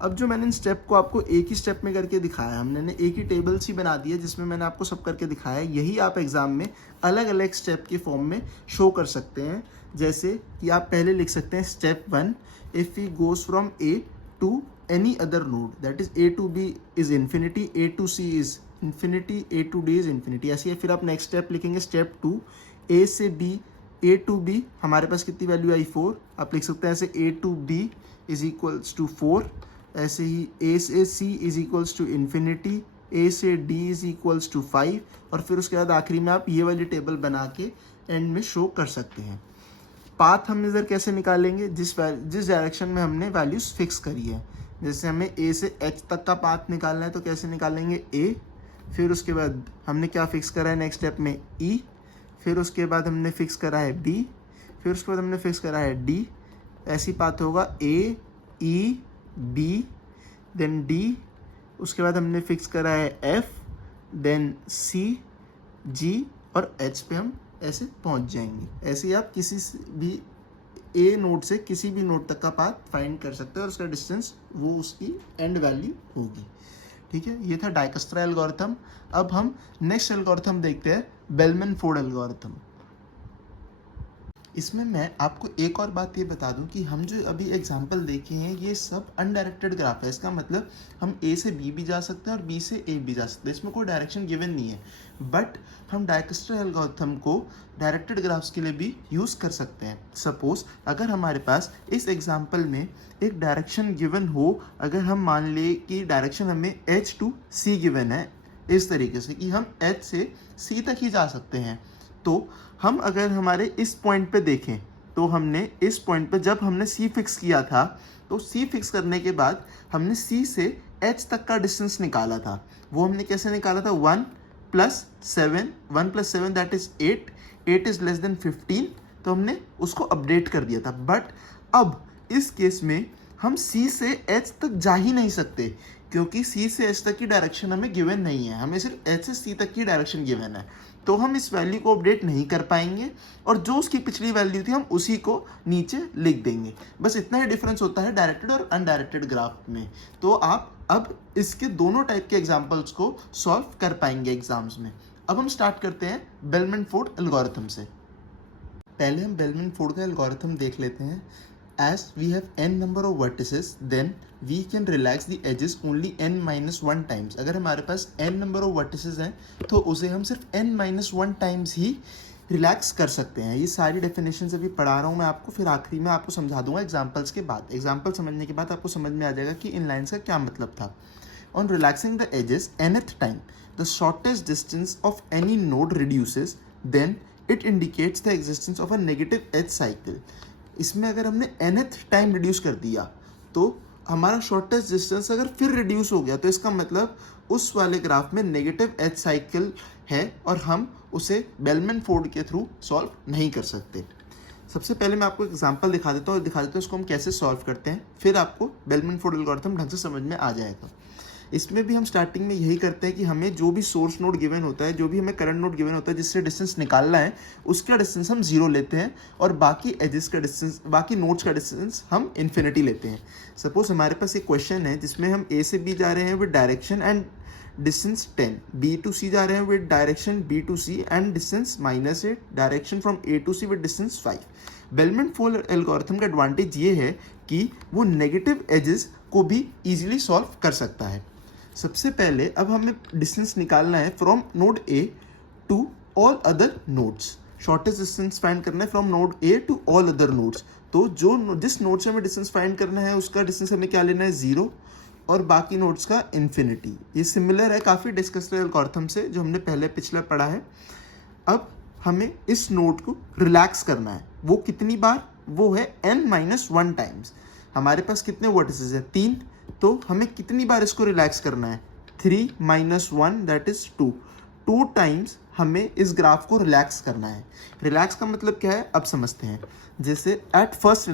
अब जो मैंने इन स्टेप को आपको एक ही स्टेप में करके दिखाया, हमने एक ही टेबल सी बना दी है जिसमें मैंने आपको सब करके दिखाया है, यही आप एग्जाम में अलग अलग स्टेप के फॉर्म में शो कर सकते हैं। जैसे कि आप पहले लिख सकते हैं step 1, if we goes from a to any other node, that is a to b is infinity, a to c is infinity, a to d is infinity, ऐसे ही। फिर आप नेक्स्ट स्टेप लिखेंगे स्टेप 2, a से b, a to b हमारे पास कितनी value आई 4, आप लिख सकते हैं ऐसे a to b is equals to 4। ऐसे ही a से c is equals to infinity, a से d इज इक्वल्स टू 5, और फिर उसके बाद आखिरी में आप ये वाली टेबल बना के एंड में शो कर सकते हैं। पाथ हम इधर कैसे निकालेंगे, जिस डायरेक्शन में हमने वैल्यूज फिक्स करी है। जैसे हमें a से h तक का पाथ निकालना है तो कैसे निकालेंगे, a, फिर उसके बाद हमने क्या फिक्स करा है नेक्स्ट स्टेप में, e, फिर उसके बाद हमने फिक्स करा है b, फिर उसके बाद हमने फिक्स करा है d। ऐसी पाथ होगा a, e, b, then d, उसके बाद हमने फिक्स करा है f, देन c, g और h पे हम ऐसे पहुंच जाएंगे। ऐसे ही आप किसी भी a नोड से किसी भी नोड तक का पाथ फाइंड कर सकते हैं और उसका डिस्टेंस वो उसकी एंड वैल्यू होगी। ठीक है, ये था डाइकस्ट्रा एल्गोरिथम। अब हम नेक्स्ट एल्गोरिथम देखते हैं, बेलमैन फोर्ड एल्गोरिथम। इसमें मैं आपको एक और बात ये बता दूं कि हम जो अभी एग्जांपल देखे हैं ये सब अनडायरेक्टेड ग्राफ है। इसका मतलब हम ए से बी भी जा सकते हैं और बी से ए भी जा सकते हैं, इसमें कोई डायरेक्शन गिवन नहीं है। बट हम डायक्स्ट्रा एल्गोरिथम को डायरेक्टेड ग्राफ्स के लिए भी यूज़ कर सकते हैं। सपोज अगर हमारे पास इस एग्जाम्पल में एक डायरेक्शन गिवन हो, अगर हम मान ले कि डायरेक्शन हमें H to C गिवन है इस तरीके से कि हम H से C तक ही जा सकते हैं, तो हम अगर हमारे इस पॉइंट पे देखें तो हमने इस पॉइंट पे जब हमने C फिक्स किया था तो C फिक्स करने के बाद हमने C से H तक का डिस्टेंस निकाला था। वो हमने कैसे निकाला था? 1 + 7 that is 8 is less then 15, तो हमने उसको अपडेट कर दिया था। बट अब इस केस में हम C से H तक जा ही नहीं सकते क्योंकि C से H तक की डायरेक्शन हमें गिवन नहीं है, हमें सिर्फ H से C तक की डायरेक्शन गिवन है, तो हम इस वैल्यू को अपडेट नहीं कर पाएंगे और जो उसकी पिछली वैल्यू थी हम उसी को नीचे लिख देंगे। बस इतना ही डिफरेंस होता है डायरेक्टेड और अनडायरेक्टेड ग्राफ में। तो आप अब इसके दोनों टाइप के एग्जाम्पल्स को सॉल्व कर पाएंगे एग्जाम्स में। अब हम स्टार्ट करते हैं बेलमैन-फोर्ड एल्गोरिथम से। पहले हम बेलमैन-फोर्ड का एल्गोरिथम देख लेते हैं। As we have n number of vertices, then we can relax the edges only n-1 times. अगर हमारे पास n number of vertices हैं तो उसे हम सिर्फ n-1 times ही रिलैक्स कर सकते हैं। ये सारी डेफिनेशन अभी पढ़ा रहा हूँ मैं आपको, फिर आखिरी में आपको समझा दूंगा एग्जाम्पल्स के बाद। एग्जाम्पल समझने के बाद आपको समझ में आ जाएगा कि इन लाइन्स का क्या मतलब था। On relaxing the edges nth time, the shortest distance of any node reduces, then it indicates the existence of a negative edge cycle. इसमें अगर हमने nth टाइम रिड्यूस कर दिया तो हमारा शॉर्टेस्ट डिस्टेंस अगर फिर रिड्यूस हो गया तो इसका मतलब उस वाले ग्राफ में नेगेटिव एज साइकिल है और हम उसे बेलमैन-फोर्ड के थ्रू सॉल्व नहीं कर सकते। सबसे पहले मैं आपको एग्जांपल दिखा देता हूँ और दिखा देता हूँ इसको हम कैसे सॉल्व करते हैं, फिर आपको बेलमैन-फोर्ड एल्गोरिथम ढंग से समझ में आ जाएगा। इसमें भी हम स्टार्टिंग में यही करते हैं कि हमें जो भी सोर्स नोड गिवन होता है, जो भी हमें करंट नोड गिवन होता है जिससे डिस्टेंस निकालना है, उसका डिस्टेंस हम 0 लेते हैं और बाकी एजेस का डिस्टेंस, बाकी नोड्स का डिस्टेंस हम इन्फिनिटी लेते हैं। सपोज हमारे पास एक क्वेश्चन है जिसमें हम ए से बी जा रहे हैं with direction and distance 10, B to C जा रहे हैं with direction B to C and distance -8, direction from A to C with distance 5। Bellman Ford algorithm का एडवांटेज ये है कि वो नेगेटिव एजेस को भी ईजिली सॉल्व कर सकता है। सबसे पहले अब हमें डिस्टेंस निकालना है from node A to all other nodes. Shortest distance find करना है from node A to all other nodes. तो जिस नोड से हमें डिस्टेंस फाइंड करना है उसका डिस्टेंस हमें क्या लेना है? 0 और बाकी नोड्स का इन्फिनिटी। ये सिमिलर है काफ़ी डिस्कस्ड एल्गोरिथम से जो हमने पहले पिछला पढ़ा है। अब हमें इस नोड को रिलैक्स करना है। वो कितनी बार? वो है n-1 टाइम्स। हमारे पास कितने वर्टिसेस हैं? 3। तो हमें कितनी बार इसको रिलैक्स करना है? 3 - 1 दैट इज 2 टाइम्स हमें इस ग्राफ को रिलैक्स करना है। रिलैक्स का मतलब क्या है अब समझते हैं। जैसे एट फर्स्ट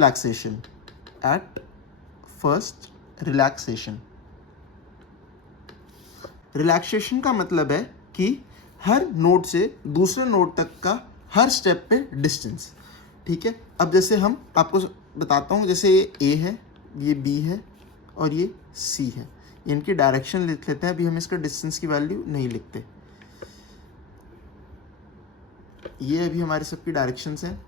रिलैक्सेशन का मतलब है कि हर नोड से दूसरे नोड तक का हर स्टेप पे डिस्टेंस। ठीक है, अब जैसे हम आपको बताता हूँ, जैसे ये ए है, ये बी है और ये सी है, इनकी डायरेक्शन लिख लेते हैं। अभी हम इसका डिस्टेंस की वैल्यू नहीं लिखते, ये अभी हमारे सबकी डायरेक्शंस हैं।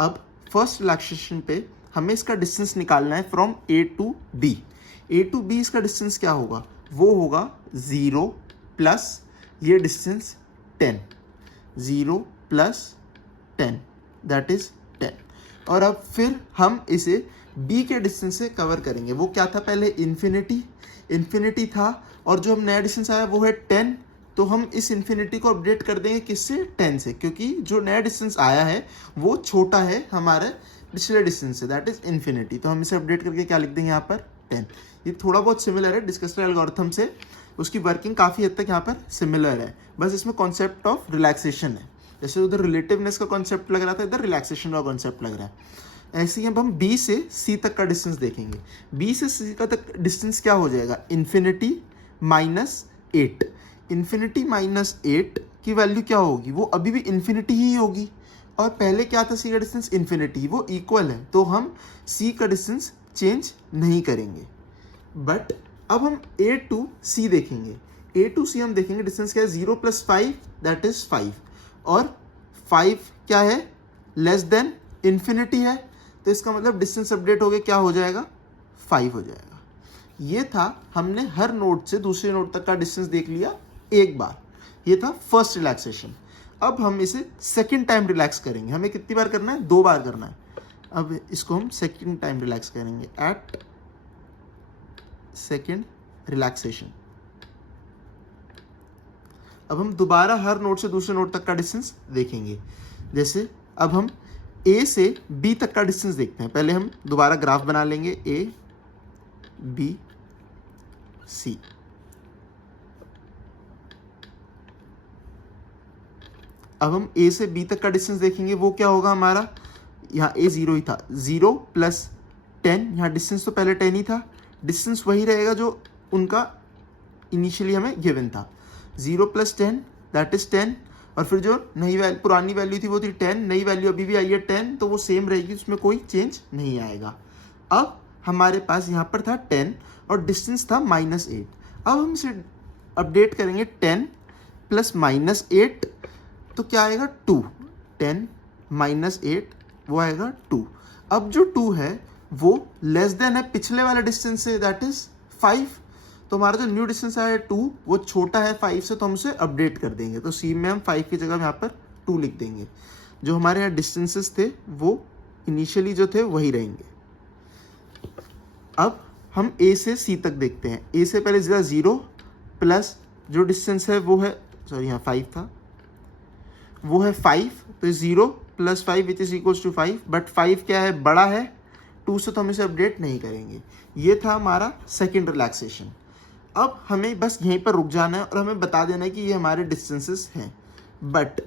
अब फर्स्ट रिलैक्सेशन पे हमें इसका डिस्टेंस निकालना है from A to B. A to B इसका डिस्टेंस क्या होगा? वो होगा 0 प्लस ये डिस्टेंस 10, 0 प्लस 10 दैट इज 10। और अब फिर हम इसे b के डिस्टेंस से कवर करेंगे। वो क्या था? पहले इन्फिनिटी था और जो हम नया डिस्टेंस आया वो है 10, तो हम इस इन्फिनिटी को अपडेट कर देंगे किससे? 10 से, क्योंकि जो नया डिस्टेंस आया है वो छोटा है हमारे पिछले डिस्टेंस से, दैट इज इन्फिनिटी। तो हम इसे अपडेट करके क्या लिख देंगे यहाँ पर? 10। ये थोड़ा बहुत सिमिलर है डिस्कस्ड एल्गोरिथम से, उसकी वर्किंग काफ़ी हद तक यहाँ पर सिमिलर है, बस इसमें कॉन्सेप्ट ऑफ रिलैक्सेशन है। जैसे उधर रिलेटिवनेस का कॉन्सेप्ट लग रहा था, इधर रिलैक्सेशन का कॉन्सेप्ट लग रहा है। ऐसे ही अब हम B से C तक का डिस्टेंस देखेंगे। B से C का तक डिस्टेंस क्या हो जाएगा? इन्फिनिटी -8। इन्फिनिटी -8 की वैल्यू क्या होगी? वो अभी भी इन्फिनिटी ही होगी और पहले क्या था? C का डिस्टेंस इन्फिनिटी, वो इक्वल है, तो हम C का डिस्टेंस चेंज नहीं करेंगे। बट अब हम A टू C देखेंगे। A टू C हम देखेंगे डिस्टेंस क्या है? 0 + 5 दैट इज 5 और 5 क्या है? लेस देन इन्फिनिटी है, तो इसका मतलब डिस्टेंस अपडेट हो गया, क्या हो जाएगा, 5 हो जाएगा। ये था, हमने हर नोड से दूसरे नोड तक का डिस्टेंस देख लिया एक बार, ये था फर्स्ट रिलैक्सेशन। अब हम इसे सेकेंड टाइम रिलैक्स करेंगे। हमें कितनी बार करना है, 2 बार करना है। अब इसको हम सेकेंड टाइम रिलैक्स करेंगे, एट सेकेंड रिलैक्सेशन। अब हम दोबारा हर नोड से दूसरे नोड तक का डिस्टेंस देखेंगे। जैसे अब हम ए से बी तक का डिस्टेंस देखते हैं। पहले हम दोबारा ग्राफ बना लेंगे, ए बी सी। अब हम ए से बी तक का डिस्टेंस देखेंगे, वो क्या होगा हमारा, यहाँ ए 0 ही था, 0 + 10, यहाँ डिस्टेंस तो पहले 10 ही था, डिस्टेंस वही रहेगा जो उनका इनिशियली हमें गिवन था, 0 + 10 दैट इज 10, और फिर जो नई वैल्यू, पुरानी वैल्यू थी वो थी 10, नई वैल्यू अभी भी आई है 10, तो वो सेम रहेगी, उसमें कोई चेंज नहीं आएगा। अब हमारे पास यहाँ पर था 10 और डिस्टेंस था -8। अब हम इसे अपडेट करेंगे 10 + -8, तो क्या आएगा, 2। 10 - 8 वो आएगा 2। अब जो 2 है वो लेस देन है पिछले वाले डिस्टेंस से, दैट इज 5। तो हमारा जो न्यू डिस्टेंस आया है 2, वो छोटा है 5 से, तो हम उसे अपडेट कर देंगे। तो सी में हम 5 की जगह यहाँ पर 2 लिख देंगे। जो हमारे यहाँ डिस्टेंसेस थे वो इनिशियली जो थे वही रहेंगे। अब हम ए से सी तक देखते हैं। ए से पहले 0 प्लस जो डिस्टेंस है वो है, सॉरी यहाँ 5 था, वो है 5, तो 0 + 5 which is equals to 5, but 5 क्या है, बड़ा है 2 से, तो हम इसे अपडेट नहीं करेंगे। ये था हमारा सेकेंड रिलैक्सेशन। अब हमें बस यहीं पर रुक जाना है और हमें बता देना है कि ये हमारे डिस्टेंसेस हैं, बट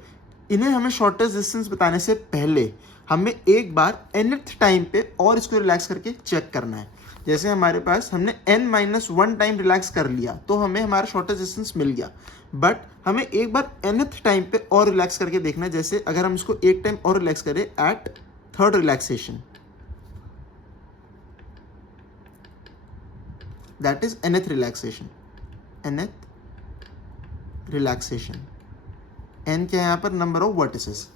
इन्हें हमें शॉर्टेस्ट डिस्टेंस बताने से पहले हमें एक बार nth टाइम पे और इसको रिलैक्स करके चेक करना है। जैसे हमारे पास हमने n-1 टाइम रिलैक्स कर लिया, तो हमें हमारा शॉर्टेस्ट डिस्टेंस मिल गया, बट हमें एक बार nth टाइम पे और रिलैक्स करके देखना है। जैसे अगर हम इसको एक टाइम और रिलैक्स करें at third relaxation, that is nth relaxation, nth relaxation, n क्या है यहाँ पर, नंबर ऑफ वर्टिसेस।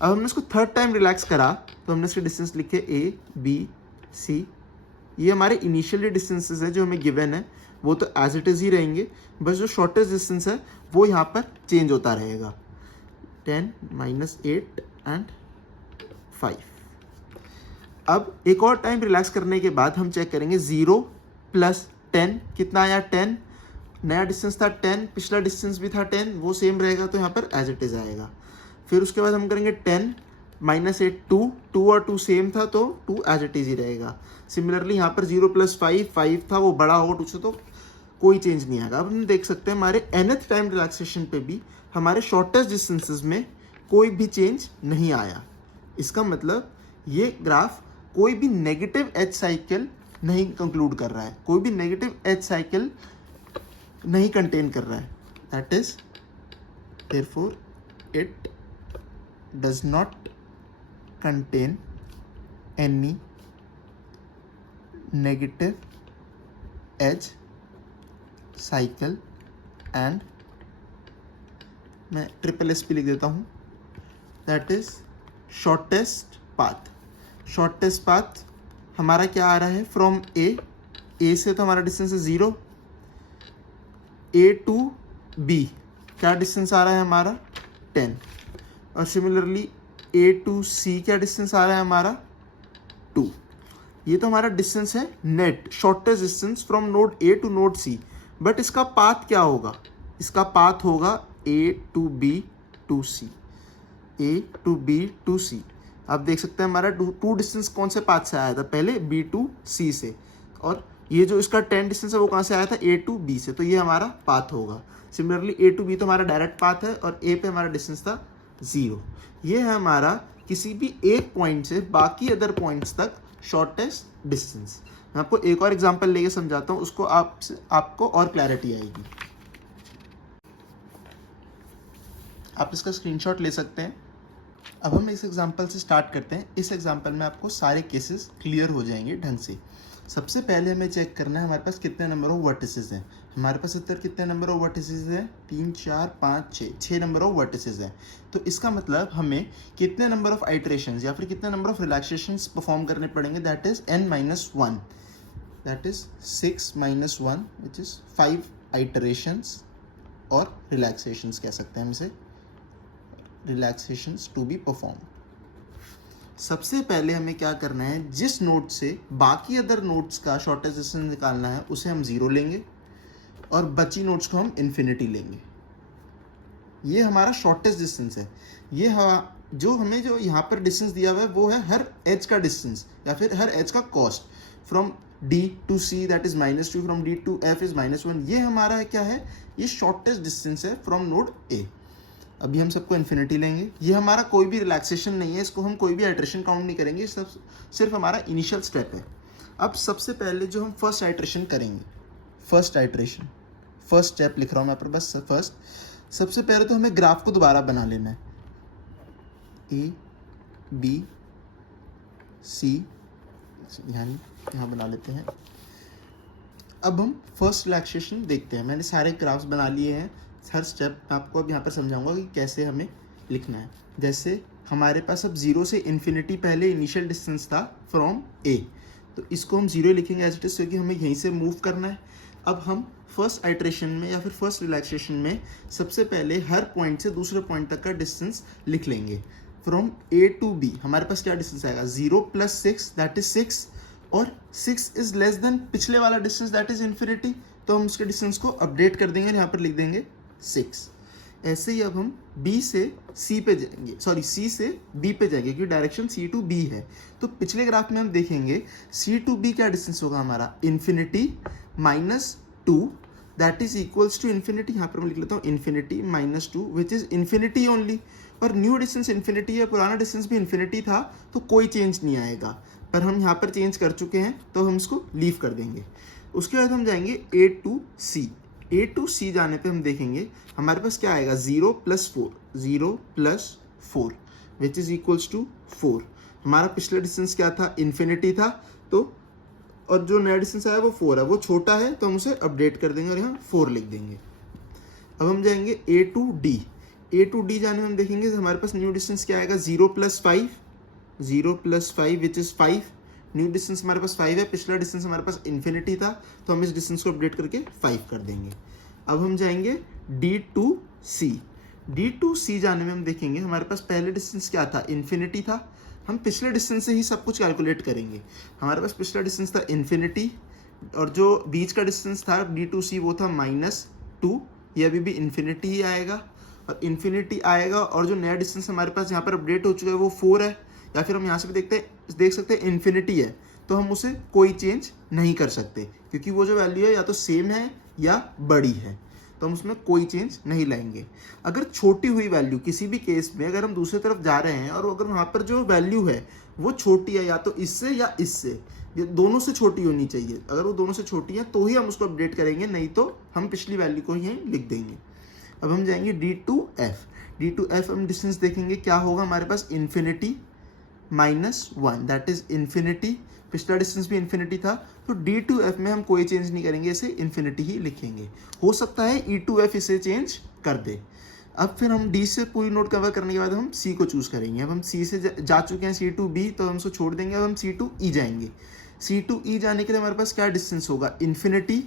अब हमने इसको थर्ड टाइम रिलैक्स करा, तो हमने इसके डिस्टेंस लिखे a b c। ये हमारे इनिशियली डिस्टेंसेस है जो हमें गिवन है, वो तो एज इट इज ही रहेंगे, बस जो शॉर्टेस्ट डिस्टेंस है वो यहाँ पर चेंज होता रहेगा, 10 - 8 एंड 5। अब एक और टाइम रिलैक्स करने के बाद हम चेक करेंगे 0 + 10 कितना आया, 10, नया डिस्टेंस था 10, पिछला डिस्टेंस भी था 10, वो सेम रहेगा, तो यहाँ पर एज इट इज आएगा। फिर उसके बाद हम करेंगे 10 - 8 2 और 2 सेम था, तो 2 एज इट इज ही रहेगा। सिमिलरली यहाँ पर 0 + 5 5 था, वो बड़ा होगा 2 से, तो कोई चेंज नहीं आएगा। अब हम देख सकते हैं हमारे nth टाइम रिलैक्सेशन पे भी हमारे शॉर्टेस्ट डिस्टेंसेस में कोई भी चेंज नहीं आया। इसका मतलब ये ग्राफ कोई भी नेगेटिव एज साइकिल नहीं कंक्लूड कर रहा है, कोई भी नेगेटिव एज साइकिल नहीं कंटेन कर रहा है, that is therefore it does not contain any negative edge cycle and, मैं SSS लिख देता हूँ, that is shortest path. Shortest path हमारा क्या आ रहा है, फ्रॉम ए से तो हमारा डिस्टेंस है 0, A to B क्या डिस्टेंस आ रहा है हमारा 10, और सिमिलरली A to C क्या डिस्टेंस आ रहा है हमारा 2। ये तो हमारा डिस्टेंस है net, shortest distance from node A to node C, but इसका पाथ क्या होगा, इसका पाथ होगा A to B to C, A to B to C। आप देख सकते हैं हमारा टू डिस्टेंस कौन से पाथ से आया था, पहले B to C से, और ये जो इसका 10 डिस्टेंस है वो कहाँ से आया था, A to B से, तो ये हमारा पाथ होगा। सिमिलरली A to B तो हमारा डायरेक्ट पाथ है, और A पे हमारा डिस्टेंस था 0। ये है हमारा किसी भी एक पॉइंट से बाकी अदर पॉइंट्स तक शॉर्टेस्ट डिस्टेंस। मैं आपको एक और एग्जांपल लेके समझाता हूँ, उसको आपको और क्लैरिटी आएगी। आप इसका स्क्रीनशॉट ले सकते हैं। अब हम इस एग्जांपल से स्टार्ट करते हैं। इस एग्जांपल में आपको सारे केसेस क्लियर हो जाएंगे ढंग से। सबसे पहले हमें चेक करना है हमारे पास कितने नंबर ऑफ वर्टिसेस हैं। हमारे पास इधर कितने नंबर ऑफ वर्टिसेस हैं? 3 4 5 6 नंबर ऑफ वर्टिसेस हैं। तो इसका मतलब हमें कितने नंबर ऑफ आइटरेशंस या फिर कितने नंबर ऑफ रिलैक्सेशंस परफॉर्म करने पड़ेंगे? That is n-1, that is 6 - 1 which is 5 iterations और रिलैक्सेशंस कह सकते हैं हम इसे, रिलैक्सेशंस टू बी परफॉर्म। सबसे पहले हमें क्या करना है, जिस नोड से बाकी अदर नोड्स का शॉर्टेस्ट डिस्टेंस निकालना है उसे हम 0 लेंगे और बची नोड्स को हम इन्फिनिटी लेंगे। ये हमारा शॉर्टेस्ट डिस्टेंस है। ये जो हमें जो यहाँ पर डिस्टेंस दिया हुआ है वो है हर एज का डिस्टेंस या फिर हर एज का cost. From D to C that is -2, from D to F is -1। ये हमारा क्या है? ये शॉर्टेस्ट डिस्टेंस है फ्रॉम नोड A। अभी हम सबको इन्फिनिटी लेंगे। ये हमारा कोई भी रिलैक्सेशन नहीं है, इसको हम कोई भी आइट्रेशन काउंट नहीं करेंगे, सब सिर्फ हमारा इनिशियल स्टेप है। अब सबसे पहले जो हम फर्स्ट आइट्रेशन करेंगे, फर्स्ट आइट्रेशन, फर्स्ट स्टेप लिख रहा हूँ मैं पर बस फर्स्ट। सबसे पहले तो हमें ग्राफ को दोबारा बना लेना है, A B C, यहाँ बना लेते हैं। अब हम फर्स्ट रिलैक्सेशन देखते हैं। मैंने सारे ग्राफ्स बना लिए हैं, हर स्टेप आपको अब यहाँ पर समझाऊंगा कि कैसे हमें लिखना है। जैसे हमारे पास अब 0 से इन्फिनिटी पहले इनिशियल डिस्टेंस था फ्रॉम A, तो इसको हम 0 लिखेंगे एज इट इज, क्योंकि हमें यहीं से मूव करना है। अब हम फर्स्ट आइट्रेशन में या फिर फर्स्ट रिलैक्सेशन में सबसे पहले हर पॉइंट से दूसरे पॉइंट तक का डिस्टेंस लिख लेंगे। फ्रॉम A to B हमारे पास क्या डिस्टेंस आएगा? 0 + 6 दैट इज 6, और 6 इज लेस देन पिछले वाला डिस्टेंस दैट इज इन्फिनिटी, तो हम उसके डिस्टेंस को अपडेट कर देंगे और यहाँ पर लिख देंगे 6। ऐसे ही अब हम B से C पे जाएंगे, सॉरी C से B पे जाएंगे क्योंकि डायरेक्शन C to B है। तो पिछले ग्राफ में हम देखेंगे C to B क्या डिस्टेंस होगा हमारा? Infinity -2 that is equals to infinity, यहाँ पर मैं लिख लेता हूँ infinity -2 which is infinity only. और न्यू डिस्टेंस इन्फिनिटी है, पुराना डिस्टेंस भी इन्फिनिटी था, तो कोई चेंज नहीं आएगा। पर हम यहाँ पर चेंज कर चुके हैं तो हम इसको लीव कर देंगे। उसके बाद हम जाएंगे A to C। A to C जाने पे हम देखेंगे हमारे पास क्या आएगा? 0 + 4, 0 + 4 विच इज इक्वल्स टू 4। हमारा पिछला डिस्टेंस क्या था? इन्फिनिटी था, तो और जो नया डिस्टेंस आया वो 4 है, वो छोटा है तो हम उसे अपडेट कर देंगे और यहाँ 4 लिख देंगे। अब हम जाएंगे A to D। A to D जाने में हम देखेंगे हमारे पास न्यू डिस्टेंस क्या आएगा? 0 + 5, 0 + 5 विच इज 5। न्यू डिस्टेंस हमारे पास 5 है, पिछला डिस्टेंस हमारे पास इन्फिनिटी था, तो हम इस डिस्टेंस को अपडेट करके 5 कर देंगे। अब हम जाएंगे D to C। D to C जाने में हम देखेंगे हमारे पास पहले डिस्टेंस क्या था? इन्फिनिटी था। हम पिछले डिस्टेंस से ही सब कुछ कैलकुलेट करेंगे। हमारे पास पिछला डिस्टेंस था इन्फिनिटी, और जो बीच का डिस्टेंस था D to C वो था -2, ये अभी भी इन्फिनिटी ही आएगा और इन्फिनिटी आएगा। और जो नया डिस्टेंस हमारे पास यहाँ पर अपडेट हो चुका है वो 4 है, या फिर हम यहाँ से भी देख सकते हैं इन्फिनिटी है, तो हम उसे कोई चेंज नहीं कर सकते क्योंकि वो जो वैल्यू है या तो सेम है या बड़ी है, तो हम उसमें कोई चेंज नहीं लाएंगे। अगर छोटी हुई वैल्यू किसी भी केस में अगर हम दूसरी तरफ जा रहे हैं और अगर वहाँ पर जो वैल्यू है वो छोटी है या तो इससे या इससे, ये दोनों से छोटी होनी चाहिए। अगर वो दोनों से छोटी है तो ही हम उसको अपडेट करेंगे, नहीं तो हम पिछली वैल्यू को ही लिख देंगे। अब हम जाएंगे D to F। D to F हम डिस्टेंस देखेंगे क्या होगा हमारे पास? इन्फिनिटी -1 दैट इज इन्फिनिटी, पिछला डिस्टेंस भी इन्फिनिटी था, तो D to F में हम कोई चेंज नहीं करेंगे, इसे इन्फिनिटी ही लिखेंगे। हो सकता है E to F इसे चेंज कर दे। अब फिर हम D से पूरी नोट कवर करने के बाद हम C को चूज करेंगे। अब हम C से जा चुके हैं C to B, तो हम उसको छोड़ देंगे। अब हम C to E जाएंगे। C to E जाने के लिए हमारे पास क्या डिस्टेंस होगा? Infinity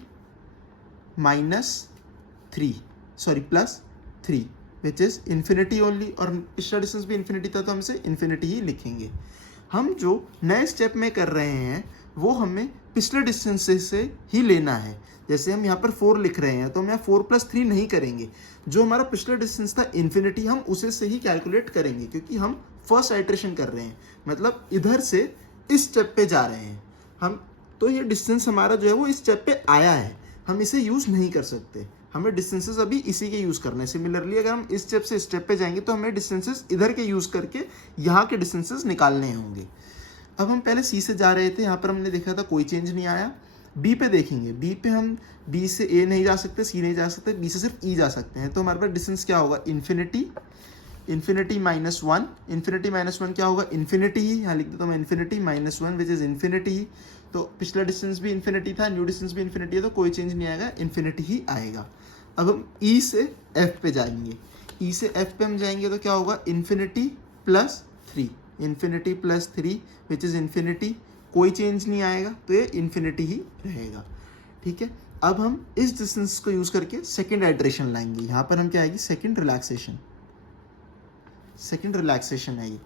+3 which is infinity only, और पिछला डिस्टेंस भी इन्फिनिटी था तो हम इसे इन्फिनिटी ही लिखेंगे। हम जो नए स्टेप में कर रहे हैं वो हमें पिछले डिस्टेंस से ही लेना है। जैसे हम यहाँ पर 4 लिख रहे हैं तो हम यहाँ 4 + 3 नहीं करेंगे, जो हमारा पिछला डिस्टेंस था इन्फिनिटी हम उसे से ही कैलकुलेट करेंगे, क्योंकि हम फर्स्ट आइट्रेशन कर रहे हैं, मतलब इधर से इस स्टेप पे जा रहे हैं हम, तो ये डिस्टेंस हमारा जो है वो इस स्टेप पे आया है, हम इसे यूज़ नहीं कर सकते, हमें डिस्टेंसेस अभी इसी के यूज़ करना है। सिमिलरली अगर हम इस स्टेप से स्टेप पे जाएंगे तो हमें डिस्टेंसेस इधर के यूज़ करके यहाँ के डिस्टेंसेस निकालने होंगे। अब हम पहले C से जा रहे थे, यहाँ पर हमने देखा था कोई चेंज नहीं आया। B पे देखेंगे, B पे हम B से A नहीं जा सकते, C नहीं जा सकते, B से सिर्फ E जा सकते हैं, तो हमारे पास डिस्टेंस क्या होगा? इन्फिनिटी -1, इन्फिनिटी -1 क्या होगा? इन्फिनिटी ही, यहाँ लिख देता हूँ मैं इन्फिनिटी -1 विच इज़ इन्फिनिटी ही, तो पिछला डिस्टेंस भी इन्फिनिटी था, न्यू डिस्टेंस भी इन्फिनिटी है, तो कोई चेंज नहीं आएगा, इन्फिनिटी ही आएगा। अब हम ई से एफ पे जाएंगे, ई से एफ पे हम जाएंगे तो क्या होगा, infinity plus 3, infinity plus 3 which is infinity, कोई चेंज नहीं आएगा, तो ये इन्फिनिटी ही रहेगा। ठीक है, अब हम इस डिस्टेंस को यूज़ करके सेकेंड आइट्रेशन लाएंगे। यहाँ पर हम क्या आएगी, सेकेंड रिलैक्सेशन आएगी।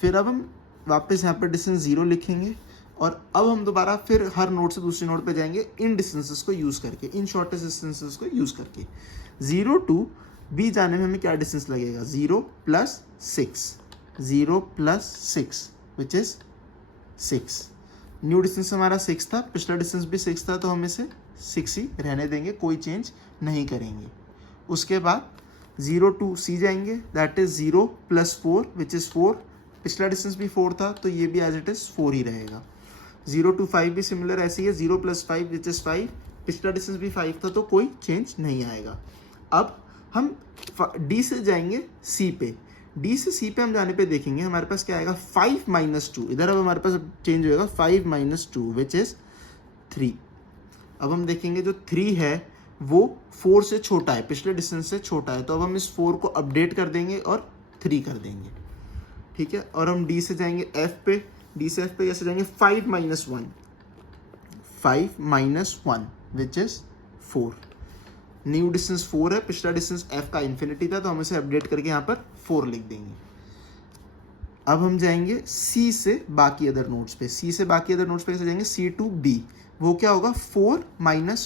फिर अब हम वापस यहाँ पर डिस्टेंस 0 लिखेंगे और अब हम दोबारा फिर हर नोड से दूसरे नोड पे जाएंगे इन डिस्टेंसेस को यूज़ करके, इन शॉर्टेस्ट डिस्टेंसेस को यूज़ करके। 0 to B जाने में हमें क्या डिस्टेंस लगेगा, 0 + 6 विच इज़ 6। न्यू डिस्टेंस हमारा 6 था, पिछला डिस्टेंस भी 6 था, तो हम इसे 6 ही रहने देंगे, कोई चेंज नहीं करेंगे। उसके बाद 0 to C जाएंगे, दैट इज़ 0 + 4 विच इज़ 4, पिछला डिस्टेंस भी 4 था, तो ये भी एज इट इज़ 4 ही रहेगा। 0 to 5 भी सिमिलर ऐसी है, 0 + 5 विच इज़ 5, पिछला डिस्टेंस भी 5 था, तो कोई चेंज नहीं आएगा। अब हम D से जाएंगे C पे, D से C पे हम जाने पे देखेंगे हमारे पास क्या आएगा, 5 - 2, इधर अब हमारे पास चेंज होएगा 5 - 2 विच इज़ 3। अब हम देखेंगे जो 3 है वो 4 से छोटा है, पिछले डिस्टेंस से छोटा है, तो अब हम इस 4 को अपडेट कर देंगे और 3 कर देंगे। ठीक है, और हम D से जाएंगे F पे, D से F पे कैसे जाएंगे, 5 - 1 विच इज़ 4। न्यू डिस्टेंस 4 है, पिछला डिस्टेंस F का इन्फिनिटी था, तो हम इसे अपडेट करके यहाँ पर 4 लिख देंगे। अब हम जाएंगे C से बाकी अदर नोड्स पे, C से बाकी अदर नोड्स पे कैसे जाएंगे, C to B, वो क्या होगा, 4 -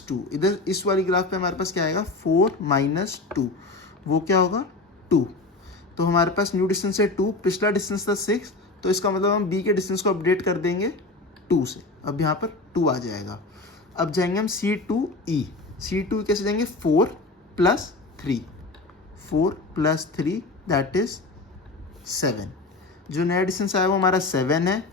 2, इधर इस वाली ग्राफ पे हमारे पास क्या आएगा, 4 - 2, वो क्या होगा, 2। तो हमारे पास न्यू डिस्टेंस है 2, पिछला डिस्टेंस था 6, तो इसका मतलब हम B के डिस्टेंस को अपडेट कर देंगे 2 से, अब यहाँ पर 2 आ जाएगा। अब जाएंगे हम C to E, C to कैसे जाएंगे, 4 + 3 दैट इज 7। जो नया डिस्टेंस आया वो हमारा 7 है,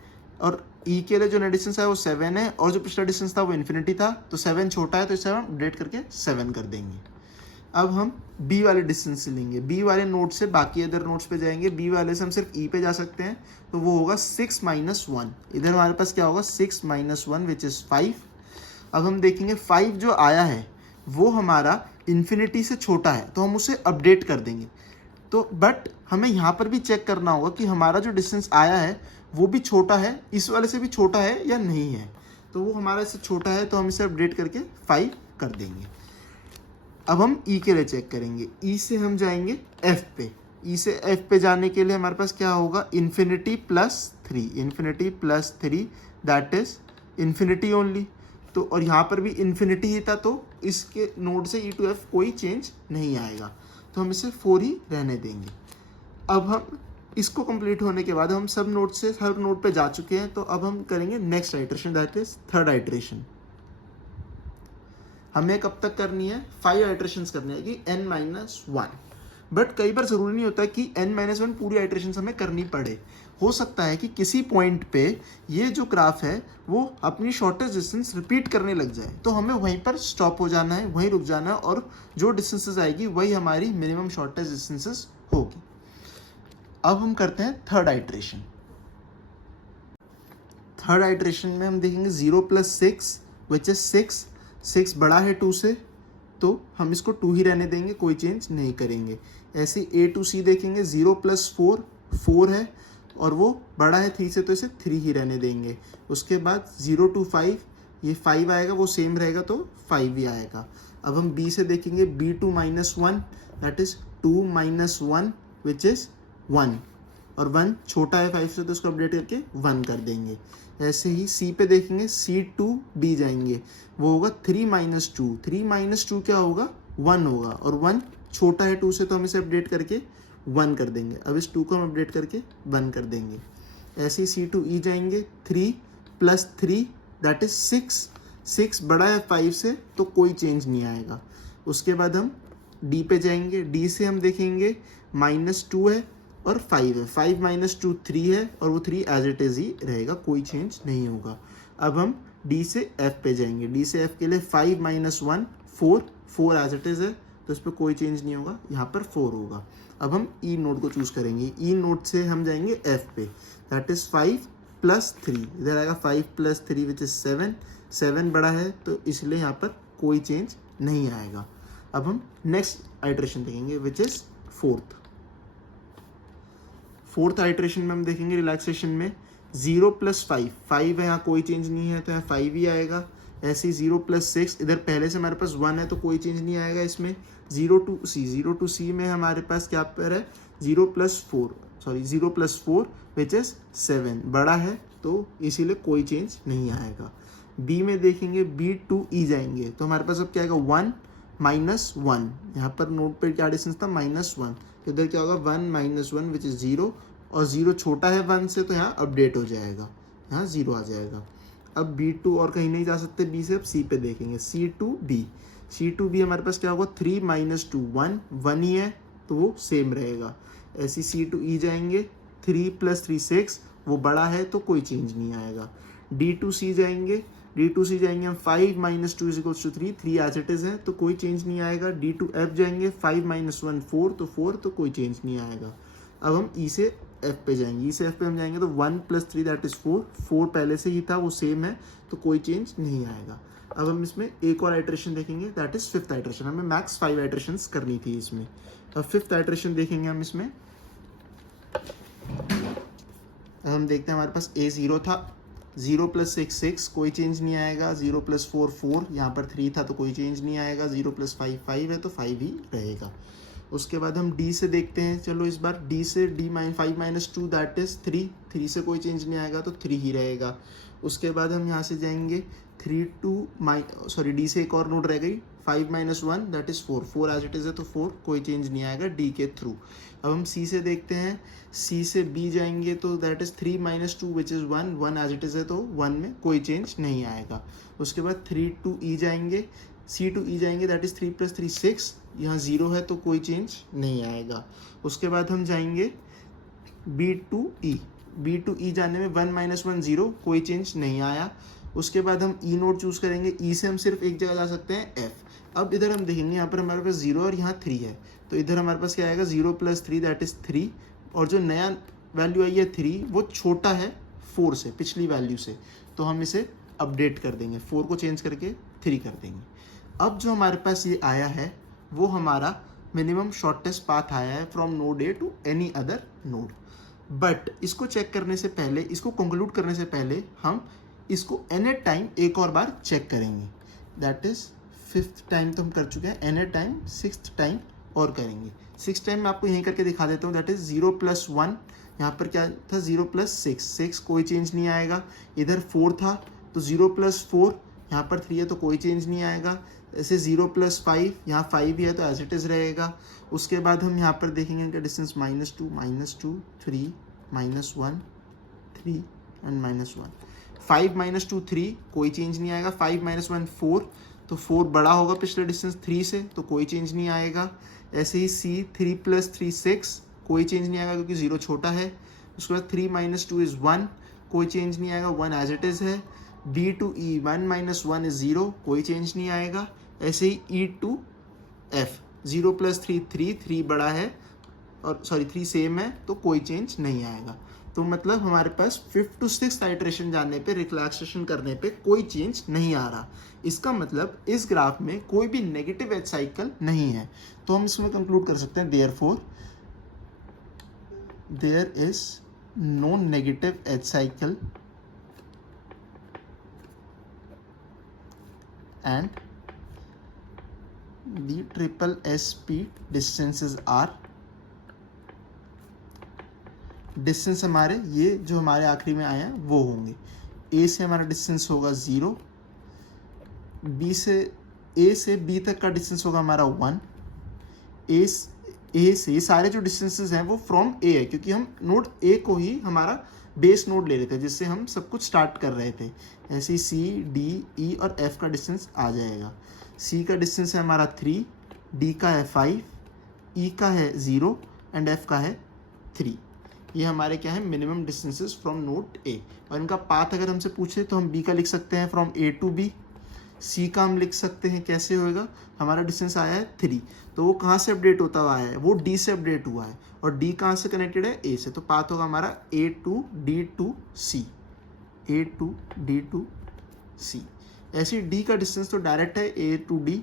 और E के लिए जो नया डिस्टेंस आया वो 7 है, और जो पिछला डिस्टेंस था वो इन्फिनिटी था, तो 7 छोटा है, तो इसे हम अपडेट करके 7 कर देंगे। अब हम B वाले डिस्टेंस से लेंगे, B वाले नोड से बाकी अदर नोड्स पे जाएंगे, B वाले से हम सिर्फ E पे जा सकते हैं, तो वो होगा 6 - 1, इधर हमारे पास क्या होगा, 6 - 1 विच इज़ 5। अब हम देखेंगे 5 जो आया है वो हमारा इन्फिनिटी से छोटा है, तो हम उसे अपडेट कर देंगे। तो बट हमें यहाँ पर भी चेक करना होगा कि हमारा जो डिस्टेंस आया है वो भी छोटा है, इस वाले से भी छोटा है या नहीं है, तो वो हमारा इससे छोटा है, तो हम इसे अपडेट करके 5 कर देंगे। अब हम E के लिए चेक करेंगे, E से हम जाएंगे F पे, E से F पे जाने के लिए हमारे पास क्या होगा, infinity + 3 that is infinity only, तो और यहाँ पर भी इन्फिनिटी ही था, तो इसके नोड से E to F कोई चेंज नहीं आएगा, तो हम इसे 4 ही रहने देंगे। अब हम इसको कंप्लीट होने के बाद हम सब नोड से हर नोड पे जा चुके हैं, तो अब हम करेंगे next iteration, that is third iteration. हमें कब तक करनी है, 5 आइट्रेशंस करनी है कि n-1, बट कई बार ज़रूरी नहीं होता कि n-1 पूरी आइट्रेशंस हमें करनी पड़े। हो सकता है कि किसी पॉइंट पे ये जो ग्राफ है वो अपनी शॉर्टेस्ट डिस्टेंस रिपीट करने लग जाए, तो हमें वहीं पर स्टॉप हो जाना है, वहीं रुक जाना है, और जो डिस्टेंसेस आएगी वही हमारी मिनिमम शॉर्टेस्ट डिस्टेंसेस होगी। अब हम करते हैं थर्ड आइट्रेशन। थर्ड आइट्रेशन में हम देखेंगे 0 + 6 विच इज 6 बड़ा है 2 से, तो हम इसको 2 ही रहने देंगे, कोई चेंज नहीं करेंगे। ऐसे A to C देखेंगे, 0 + 4 है, और वो बड़ा है 3 से, तो इसे 3 ही रहने देंगे। उसके बाद 0 to 5, ये 5 आएगा, वो सेम रहेगा, तो 5 ही आएगा। अब हम B से देखेंगे, B to -1 that is 2 - 1 which is 1, और 1 छोटा है 5 से, तो उसको अपडेट करके 1 कर देंगे। ऐसे ही C पे देखेंगे, C to B जाएंगे, वो होगा 3 - 2, 3 - 2 क्या होगा, 1 होगा, और 1 छोटा है 2 से, तो हम इसे अपडेट करके 1 कर देंगे। अब इस 2 को हम अपडेट करके 1 कर देंगे। ऐसे ही C to E जाएंगे, 3 + 3 दैट इज 6 बड़ा है 5 से, तो कोई चेंज नहीं आएगा। उसके बाद हम D पे जाएंगे, D से हम देखेंगे -2 है और 5 है, 5 - 2 3 है, और वो 3 एज इट इज़ ही रहेगा, कोई चेंज नहीं होगा। अब हम D से F पे जाएंगे, D से F के लिए 5 - 1 4 एज इट इज़ है, तो इस पर कोई चेंज नहीं होगा, यहाँ पर 4 होगा। अब हम E नोड को चूज़ करेंगे, E नोड से हम जाएंगे F पे, दैट इज़ 5 प्लस 3, इधर आएगा 5 प्लस 3 विच इज 7, 7 बड़ा है तो इसलिए यहाँ पर कोई चेंज नहीं आएगा। अब हम नेक्स्ट आइट्रेशन देखेंगे विच इज फोर्थ आइट्रेशन में हम देखेंगे रिलैक्सेशन में 0 प्लस 5, 5 है यहाँ कोई चेंज नहीं है तो यहाँ 5 ही आएगा। ऐसे ही 0 प्लस 6, इधर पहले से हमारे पास 1 है तो कोई चेंज नहीं आएगा इसमें। 0 टू सी में हमारे पास क्या पर है 0 प्लस 4 विच इज 7, बड़ा है तो इसीलिए कोई चेंज नहीं आएगा। बी में देखेंगे B टू E जाएंगे तो हमारे पास अब क्या आएगा 1 माइनस 1, यहाँ पर नोट पर क्या डिस्टेंस था -1, तो इधर क्या होगा 1 माइनस 1 विच इज 0, और 0 छोटा है 1 से तो यहाँ अपडेट हो जाएगा, यहाँ 0 आ जाएगा। अब B2 और कहीं नहीं जा सकते B से, अब C पे देखेंगे C2B हमारे पास क्या होगा 3 माइनस 2 1 ही है तो वो सेम रहेगा। ऐसे C2E जाएंगे 3 प्लस 3 6, वो बड़ा है तो कोई चेंज नहीं आएगा। D2C जाएंगे हम 5 minus 2 is equals to 3 as it is है तो कोई चेंज नहीं आएगा। D2F जाएंगे 5 माइनस 1 4 तो कोई चेंज नहीं आएगा। अब हम E से F पे जाएंगे, E से F पे हम जाएंगे तो 1 प्लस 3 दैट इज 4 पहले से ही था वो सेम है तो कोई चेंज नहीं आएगा। अब हम इसमें एक और आइट्रेशन देखेंगे दैट इज 5th आइट्रेशन, हमें मैक्स 5 आइट्रेशंस करनी थी इसमें। अब 5th आइट्रेशन देखेंगे हम इसमें। अब हम देखते हैं हमारे पास A 0 था, 0 प्लस 6 कोई चेंज नहीं आएगा। 0 प्लस 4 यहाँ पर 3 था तो कोई चेंज नहीं आएगा। 0 प्लस 5 है तो 5 ही रहेगा। उसके बाद हम D से देखते हैं, चलो इस बार D से 5 माइनस 2 दैट इज 3 से कोई चेंज नहीं आएगा तो 3 ही रहेगा। उसके बाद हम यहाँ से जाएंगे D से एक और नोड रह गई 5 minus 1 that is 4 as it is है तो 4 कोई चेंज नहीं आएगा D के थ्रू। अब हम C से देखते हैं, C से B जाएंगे तो that is 3 minus 2 which is 1 as it is है तो 1 में कोई चेंज नहीं आएगा। उसके बाद 3 टू E जाएंगे, C टू E जाएंगे दैट इज 3 प्लस 3 6, यहाँ 0 है तो कोई चेंज नहीं आएगा। उसके बाद हम जाएंगे B टू E जाने में 1 माइनस 1 0 कोई चेंज नहीं आया। उसके बाद हम E नोड चूज करेंगे, E से हम सिर्फ एक जगह जा सकते हैं F। अब इधर हम देखेंगे यहाँ पर हमारे पास 0 और यहाँ 3 है तो इधर हमारे पास क्या आएगा 0 प्लस 3 दैट इज 3, और जो नया वैल्यू आई है 3 वो छोटा है 4 से, पिछली वैल्यू से, तो हम इसे अपडेट कर देंगे, 4 को चेंज करके 3 कर देंगे। अब जो हमारे पास ये आया है वो हमारा मिनिमम शॉर्टेस्ट पाथ आया है from node A to any other node. But इसको चेक करने से पहले, इसको कंक्लूड करने से पहले हम इसको एन टाइम एक और बार चेक करेंगे। दैट इज 5th टाइम तो हम कर चुके हैं, एन टाइम 6th टाइम और करेंगे। 6th टाइम मैं आपको यहीं करके दिखा देता हूँ। दैट इज 0 प्लस 1, यहाँ पर क्या था 0 प्लस 6 कोई चेंज नहीं आएगा। इधर 4 था तो 0 प्लस 4, यहाँ पर 3 है तो कोई चेंज नहीं आएगा। ऐसे 0 प्लस 5, यहाँ 5 ही है तो एज इट इज़ रहेगा। उसके बाद हम यहाँ पर देखेंगे इनका डिस्टेंस -2 3 -1 3 एंड -1। 5 - 2 3 कोई चेंज नहीं आएगा। 5 - 1 4 तो 4 बड़ा होगा पिछले डिस्टेंस 3 से तो कोई चेंज नहीं आएगा। ऐसे ही C 3 + 3 6 कोई चेंज नहीं आएगा क्योंकि 0 छोटा है। उसके बाद 3 - 2 इज़ 1 कोई चेंज नहीं आएगा, 1 एज इट इज़ है। D to E 1 - 1 इज 0 कोई चेंज नहीं आएगा। ऐसे ही E to F 0 + 3 3 बड़ा है और 3 सेम है तो कोई चेंज नहीं आएगा। तो मतलब हमारे पास 5th to 6th आइट्रेशन जाने पे, रिलैक्सेशन करने पे कोई चेंज नहीं आ रहा। इसका मतलब इस ग्राफ में कोई भी नेगेटिव एज साइकिल नहीं है। तो हम इसमें कंक्लूड कर सकते हैं therefore there is no negative edge cycle and the SSP distances are, distance हमारे ये जो हमारे आखिरी में आए हैं वो होंगे। A से हमारा डिस्टेंस होगा 0, A से B तक का डिस्टेंस होगा हमारा 1, A से ये सारे जो डिस्टेंसेस हैं वो फ्रॉम A है क्योंकि हम नोड A को ही हमारा बेस नोड ले रहे थे जिससे हम सब कुछ स्टार्ट कर रहे थे। ऐसे ही C, D, E और F का डिस्टेंस आ जाएगा। C का डिस्टेंस है हमारा 3, D का है 5, E का है 0 एंड F का है 3। ये हमारे क्या है minimum distances from node A। और इनका पाथ अगर हमसे पूछे तो हम B का लिख सकते हैं from A to B। C का हम लिख सकते हैं, कैसे होएगा, हमारा डिस्टेंस आया है 3 तो वो कहाँ से अपडेट होता हुआ है, वो D से अपडेट हुआ है और D कहाँ से कनेक्टेड है A से, तो पाथ होगा हमारा A to D to C। A to D to C. ऐसे डी का डिस्टेंस तो डायरेक्ट है ए टू डी।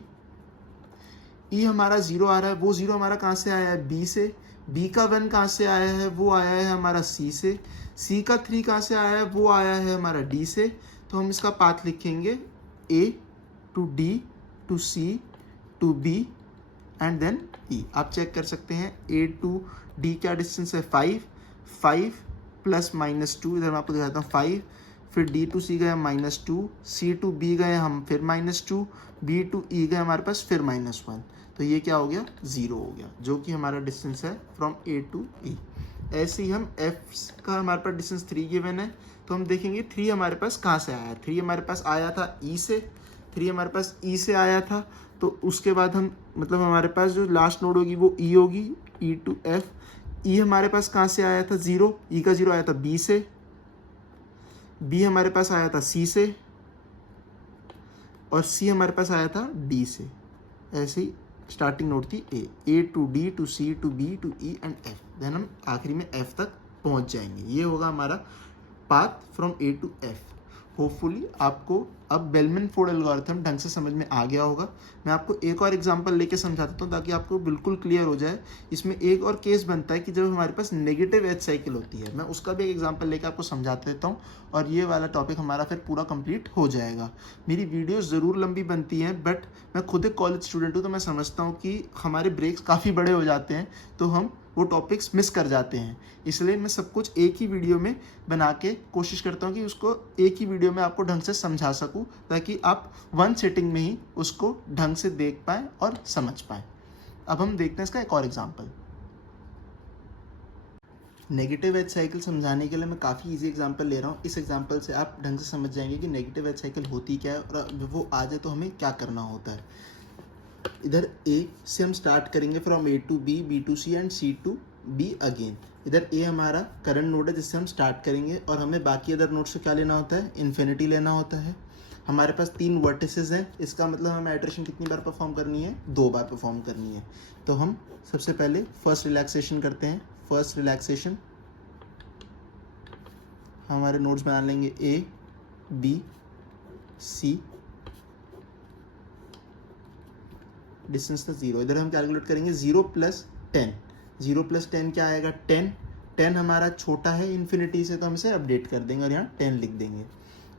ई हमारा 0 आ रहा है, वो 0 हमारा कहाँ से आया है, बी से। बी का 1 कहाँ से आया है, वो आया है हमारा सी से। सी का 3 कहाँ से आया है, वो आया है हमारा डी से। तो हम इसका पाथ लिखेंगे A to D to C to B and then E. आप चेक कर सकते हैं ए टू डी क्या डिस्टेंस है 5, 5 प्लस -2, इधर मैं आपको दिखाता हूँ 5, फिर डी टू सी गए -2, सी टू बी गए हम फिर -2, बी टू ई गए हमारे पास फिर -1। तो ये क्या हो गया, 0 हो गया, जो कि हमारा डिस्टेंस है फ्रॉम ए टू ई। ऐसे ही हम एफ का हमारे पास डिस्टेंस 3 गिवन है, तो हम देखेंगे 3 हमारे पास कहाँ से आया है। 3 हमारे पास आया था ई से, 3 हमारे पास ई से आया था। तो उसके बाद हम मतलब हमारे पास जो लास्ट नोड होगी वो ई होगी, ई टू एफ। ई हमारे पास कहाँ से आया था, 0, ई का 0 आया था बी से। बी हमारे पास आया था सी से, और सी हमारे पास आया था डी से। ऐसे ही स्टार्टिंग नोड थी A to D to C to B to E and F. Then हम आखिरी में एफ तक पहुंच जाएंगे। ये होगा हमारा path from A to F. Hopefully आपको अब बेलमैन फोर्ड एल्गोरिथम ढंग से समझ में आ गया होगा। मैं आपको एक और एग्जांपल लेके समझाता हूँ ताकि आपको बिल्कुल क्लियर हो जाए। इसमें एक और केस बनता है कि जब हमारे पास नेगेटिव एज साइकिल होती है। मैं उसका भी एक एग्जांपल लेके आपको समझा देता हूँ और ये वाला टॉपिक हमारा फिर पूरा कंप्लीट हो जाएगा। मेरी वीडियो ज़रूर लंबी बनती हैं, बट मैं खुद एक कॉलेज स्टूडेंट हूँ, तो मैं समझता हूँ कि हमारे ब्रेक्स काफ़ी बड़े हो जाते हैं, तो हम वो टॉपिक्स मिस कर जाते हैं। इसलिए मैं सब कुछ एक ही वीडियो में बना के कोशिश करता हूँ कि उसको एक ही वीडियो में आपको ढंग से समझा सकूँ, ताकि आप वन सिटिंग में ही उसको ढंग से देख पाएँ और समझ पाएँ। अब हम देखते हैं इसका एक और एग्जाम्पल। नेगेटिव एज साइकिल समझाने के लिए मैं काफ़ी इजी एग्जांपल ले रहा हूँ। इस एग्जांपल से आप ढंग से समझ जाएंगे कि नेगेटिव एज साइकिल होती क्या है और जब वो आ जाए तो हमें क्या करना होता है। इधर ए से हम स्टार्ट करेंगे from A to B to C and C to B again. इधर ए हमारा करंट नोड है जिससे हम स्टार्ट करेंगे, और हमें बाकी अदर नोड से क्या लेना होता है, इन्फिनिटी लेना होता है। हमारे पास 3 वर्टिसेस हैं, इसका मतलब हमें आइटरेशन कितनी बार परफॉर्म करनी है, 2 बार परफॉर्म करनी है। तो हम सबसे पहले फर्स्ट रिलैक्सेशन करते हैं। फर्स्ट रिलैक्सेशन हमारे नोड्स बना लेंगे ए बी सी, डिस्टेंस था 0। इधर हम कैलकुलेट करेंगे 0 प्लस 10। 0 प्लस 10 क्या आएगा, 10। 10 हमारा छोटा है इन्फिनिटी से, तो हम इसे अपडेट कर देंगे और यहाँ 10 लिख देंगे।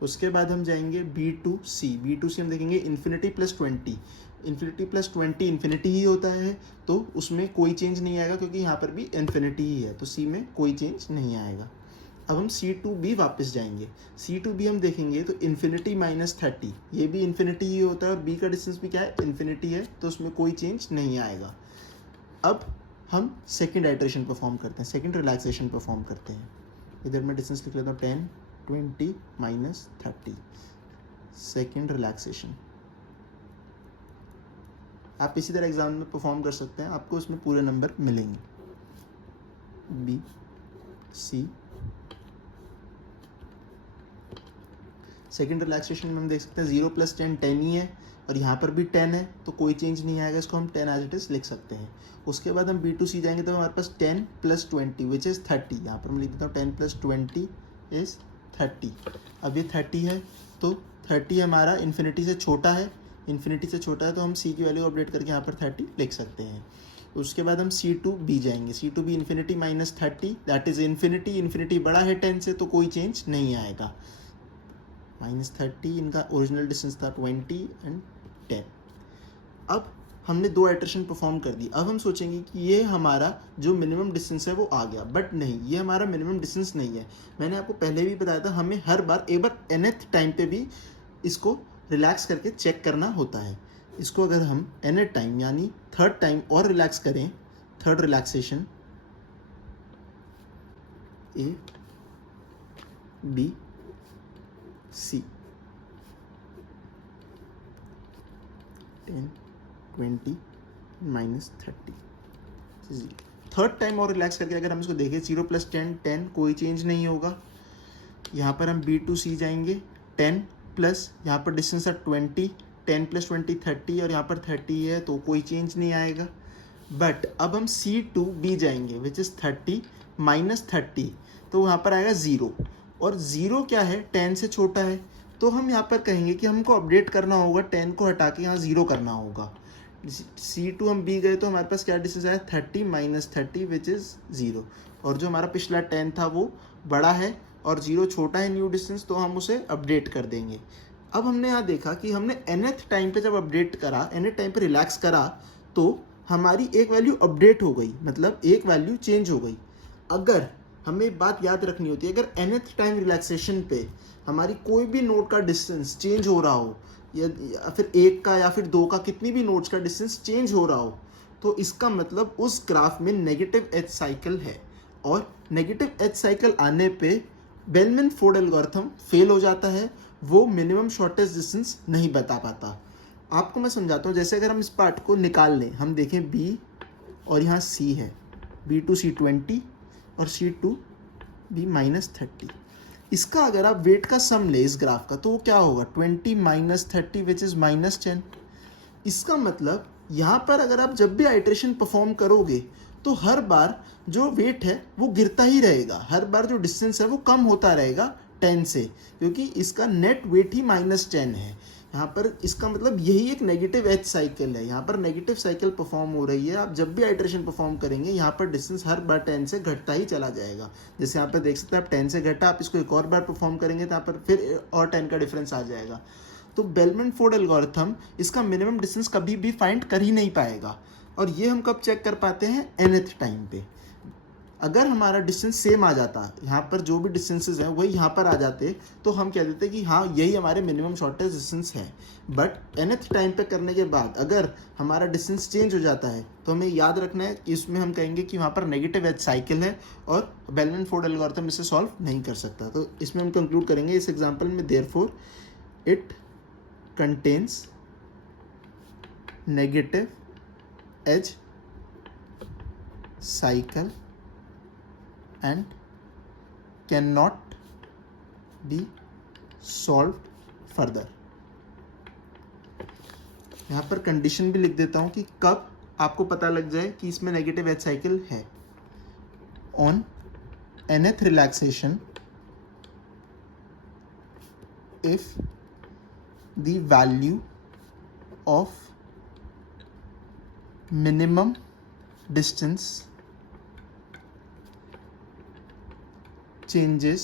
उसके बाद हम जाएंगे B to C. B to C हम देखेंगे infinity plus 20। Infinity plus 20 infinity ही होता है, तो उसमें कोई चेंज नहीं आएगा क्योंकि यहाँ पर भी इन्फिनिटी ही है, तो सी में कोई चेंज नहीं आएगा। अब हम सी टू बी वापस जाएंगे। सी टू बी हम देखेंगे तो इन्फिनिटी -30, ये भी इन्फिनिटी ही होता है और बी का डिस्टेंस भी क्या है, इन्फिनिटी है, तो उसमें कोई चेंज नहीं आएगा। अब हम सेकेंड आइटरेशन परफॉर्म करते हैं, सेकेंड रिलैक्सेशन परफॉर्म करते हैं। इधर मैं डिस्टेंस लिख लेता हूँ 10, 20 -30, सेकेंड रिलैक्सेशन। आप इसी तरह एग्जाम में परफॉर्म कर सकते हैं, आपको उसमें पूरे नंबर मिलेंगे। बी सी, सेकेंड रिलैक्सेशन में हम देख सकते हैं 0 प्लस 10 10 ही है, और यहाँ पर भी 10 है, तो कोई चेंज नहीं आएगा, इसको हम 10 एज इट इज लिख सकते हैं। उसके बाद हम बी टू सी जाएंगे तो हमारे पास 10 प्लस 20 विच इज़ 30। यहाँ पर मैं लिख देता हूँ 10 प्लस 20 इज़ 30। अब ये 30 है, तो 30 हमारा इन्फिनिटी से छोटा है, इन्फिनिटी से छोटा है, तो हम सी की वैल्यू अपडेट करके यहाँ पर 30 लिख सकते हैं। उसके बाद हम सी टू बी जाएंगे। C to B infinity -30, that is infinity. Infinity बड़ा है 10 से, तो कोई चेंज नहीं आएगा। -30, इनका ओरिजिनल डिस्टेंस था 20 एंड 10। अब हमने 2 आइटरेशन परफॉर्म कर दी। अब हम सोचेंगे कि ये हमारा जो मिनिमम डिस्टेंस है वो आ गया, बट नहीं, ये हमारा मिनिमम डिस्टेंस नहीं है। मैंने आपको पहले भी बताया था, हमें हर बार एक बार nth टाइम पे भी इसको रिलैक्स करके चेक करना होता है। इसको अगर हम nth टाइम यानी थर्ड टाइम और रिलैक्स करें, third relaxation A B C, 10 20 -30, third time और रिलैक्स करके अगर हम इसको देखें 0 प्लस 10 10, कोई चेंज नहीं होगा। यहाँ पर हम बी टू सी जाएंगे, 10 प्लस यहाँ पर डिस्टेंस है 20, 10 प्लस 20 30, और यहाँ पर 30 है, तो कोई चेंज नहीं आएगा। बट अब हम सी टू बी जाएंगे विच इज़ 30 -30, तो वहाँ पर आएगा 0। और 0 क्या है, 10 से छोटा है, तो हम यहाँ पर कहेंगे कि हमको अपडेट करना होगा, 10 को हटा के यहाँ 0 करना होगा। C2 हम B गए तो हमारे पास क्या डिस्टेंस आया, 30 माइनस 30 विच इज़ 0, और जो हमारा पिछला 10 था वो बड़ा है और 0 छोटा है न्यू डिस्टेंस, तो हम उसे अपडेट कर देंगे। अब हमने यहाँ देखा कि हमने nth टाइम पे जब अपडेट करा, nth टाइम पे रिलैक्स करा, तो हमारी एक वैल्यू अपडेट हो गई, मतलब एक वैल्यू चेंज हो गई। अगर हमें एक बात याद रखनी होती है, अगर nth टाइम रिलैक्सेशन पे हमारी कोई भी नोड का डिस्टेंस चेंज हो रहा हो, या फिर 1 का या फिर 2 का, कितनी भी नोड्स का डिस्टेंस चेंज हो रहा हो, तो इसका मतलब उस ग्राफ में नेगेटिव एज साइकिल है, और नेगेटिव एज साइकिल आने पे बेलमैन फोर्ड एल्गोरिथम फेल हो जाता है, वो मिनिमम शॉर्टेस्ट डिस्टेंस नहीं बता पाता। आपको मैं समझाता हूँ, जैसे अगर हम इस पार्ट को निकाल लें, हम देखें B और यहाँ C है, B to C 20 और C to B माइनस 30। इसका अगर आप वेट का सम ले इस ग्राफ का, तो वो क्या होगा, 20 माइनस 30 विच इज़ माइनस 10। इसका मतलब यहाँ पर अगर आप जब भी आइट्रेशन परफॉर्म करोगे तो हर बार जो वेट है वो गिरता ही रहेगा, हर बार जो डिस्टेंस है वो कम होता रहेगा 10 से, क्योंकि इसका नेट वेट ही माइनस 10 है। यहाँ पर इसका मतलब यही एक नेगेटिव एज साइकिल है, यहाँ पर नेगेटिव साइकिल परफॉर्म हो रही है। आप जब भी आइट्रेशन परफॉर्म करेंगे यहाँ पर डिस्टेंस हर बार 10 से घटता ही चला जाएगा। जैसे यहाँ पर देख सकते हैं आप 10 से घटा, आप इसको एक और बार परफॉर्म करेंगे तो यहाँ पर फिर और 10 का डिफरेंस आ जाएगा। तो बेलमैन फोर्ड एल्गोरिथम इसका मिनिमम डिस्टेंस कभी भी फाइंड कर ही नहीं पाएगा, और ये हम कब चेक कर पाते हैं, nth टाइम पे। अगर हमारा डिस्टेंस सेम आ जाता, यहाँ पर जो भी डिस्टेंसेस हैं वही यहाँ पर आ जाते, तो हम कह देते कि हाँ यही हमारे मिनिमम शॉर्टेस्ट डिस्टेंस है। बट nth टाइम पे करने के बाद अगर हमारा डिस्टेंस चेंज हो जाता है, तो हमें याद रखना है कि इसमें हम कहेंगे कि वहाँ पर नेगेटिव एज साइकिल है और बेलमैन फोर्ड एल्गोरिथम इसे सॉल्व नहीं कर सकता। तो इसमें हम कंक्लूड करेंगे इस एग्जाम्पल में, therefore it contains negative edge cycle and cannot be solved further। यहाँ पर कंडीशन भी लिख देता हूँ कि कब आपको पता लग जाए कि इसमें नेगेटिव एज साइकिल है। On nth relaxation, if the value of minimum distance changes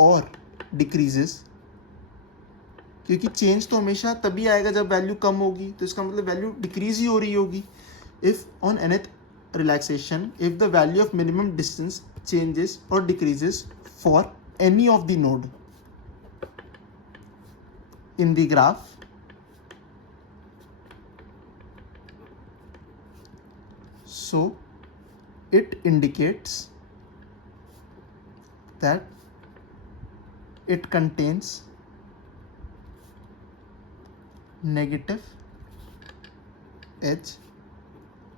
और डिक्रीजेस, क्योंकि चेंज तो हमेशा तभी आएगा जब वैल्यू कम होगी, तो इसका मतलब वैल्यू डिक्रीज ही हो रही होगी। If on nth relaxation, if the value of minimum distance changes और decreases for any of the node in the graph, so it indicates that it contains negative edge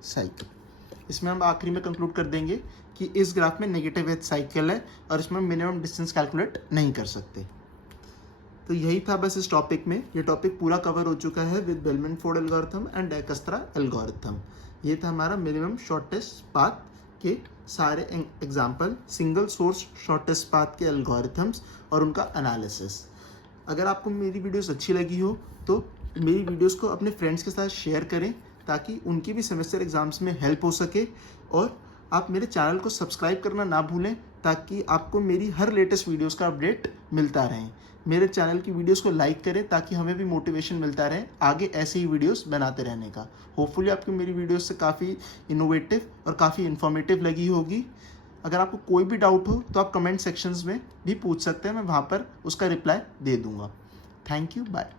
cycle। इसमें हम आखिरी में conclude कर देंगे कि इस ग्राफ में नेगेटिव एज साइकिल है और इसमें मिनिमम डिस्टेंस कैलकुलेट नहीं कर सकते। तो यही था बस इस टॉपिक में, ये टॉपिक पूरा कवर हो चुका है with Bellman Ford algorithm and Dijkstra algorithm. ये था हमारा मिनिमम शॉर्टेस्ट पाथ के सारे example, single source shortest path के एल्गोरिथम्स और उनका एनालिसिस। अगर आपको मेरी वीडियोस अच्छी लगी हो तो मेरी वीडियोस को अपने फ्रेंड्स के साथ शेयर करें, ताकि उनकी भी सेमेस्टर एग्जाम्स में हेल्प हो सके। और आप मेरे चैनल को सब्सक्राइब करना ना भूलें, ताकि आपको मेरी हर लेटेस्ट वीडियोस का अपडेट मिलता रहे। मेरे चैनल की वीडियोस को लाइक करें ताकि हमें भी मोटिवेशन मिलता रहे आगे ऐसे ही वीडियोस बनाते रहने का। होपफुली आपको मेरी वीडियोस से काफ़ी इनोवेटिव और काफ़ी इन्फॉर्मेटिव लगी होगी। अगर आपको कोई भी डाउट हो तो आप कमेंट सेक्शंस में भी पूछ सकते हैं, मैं वहाँ पर उसका रिप्लाई दे दूँगा। Thank you, bye.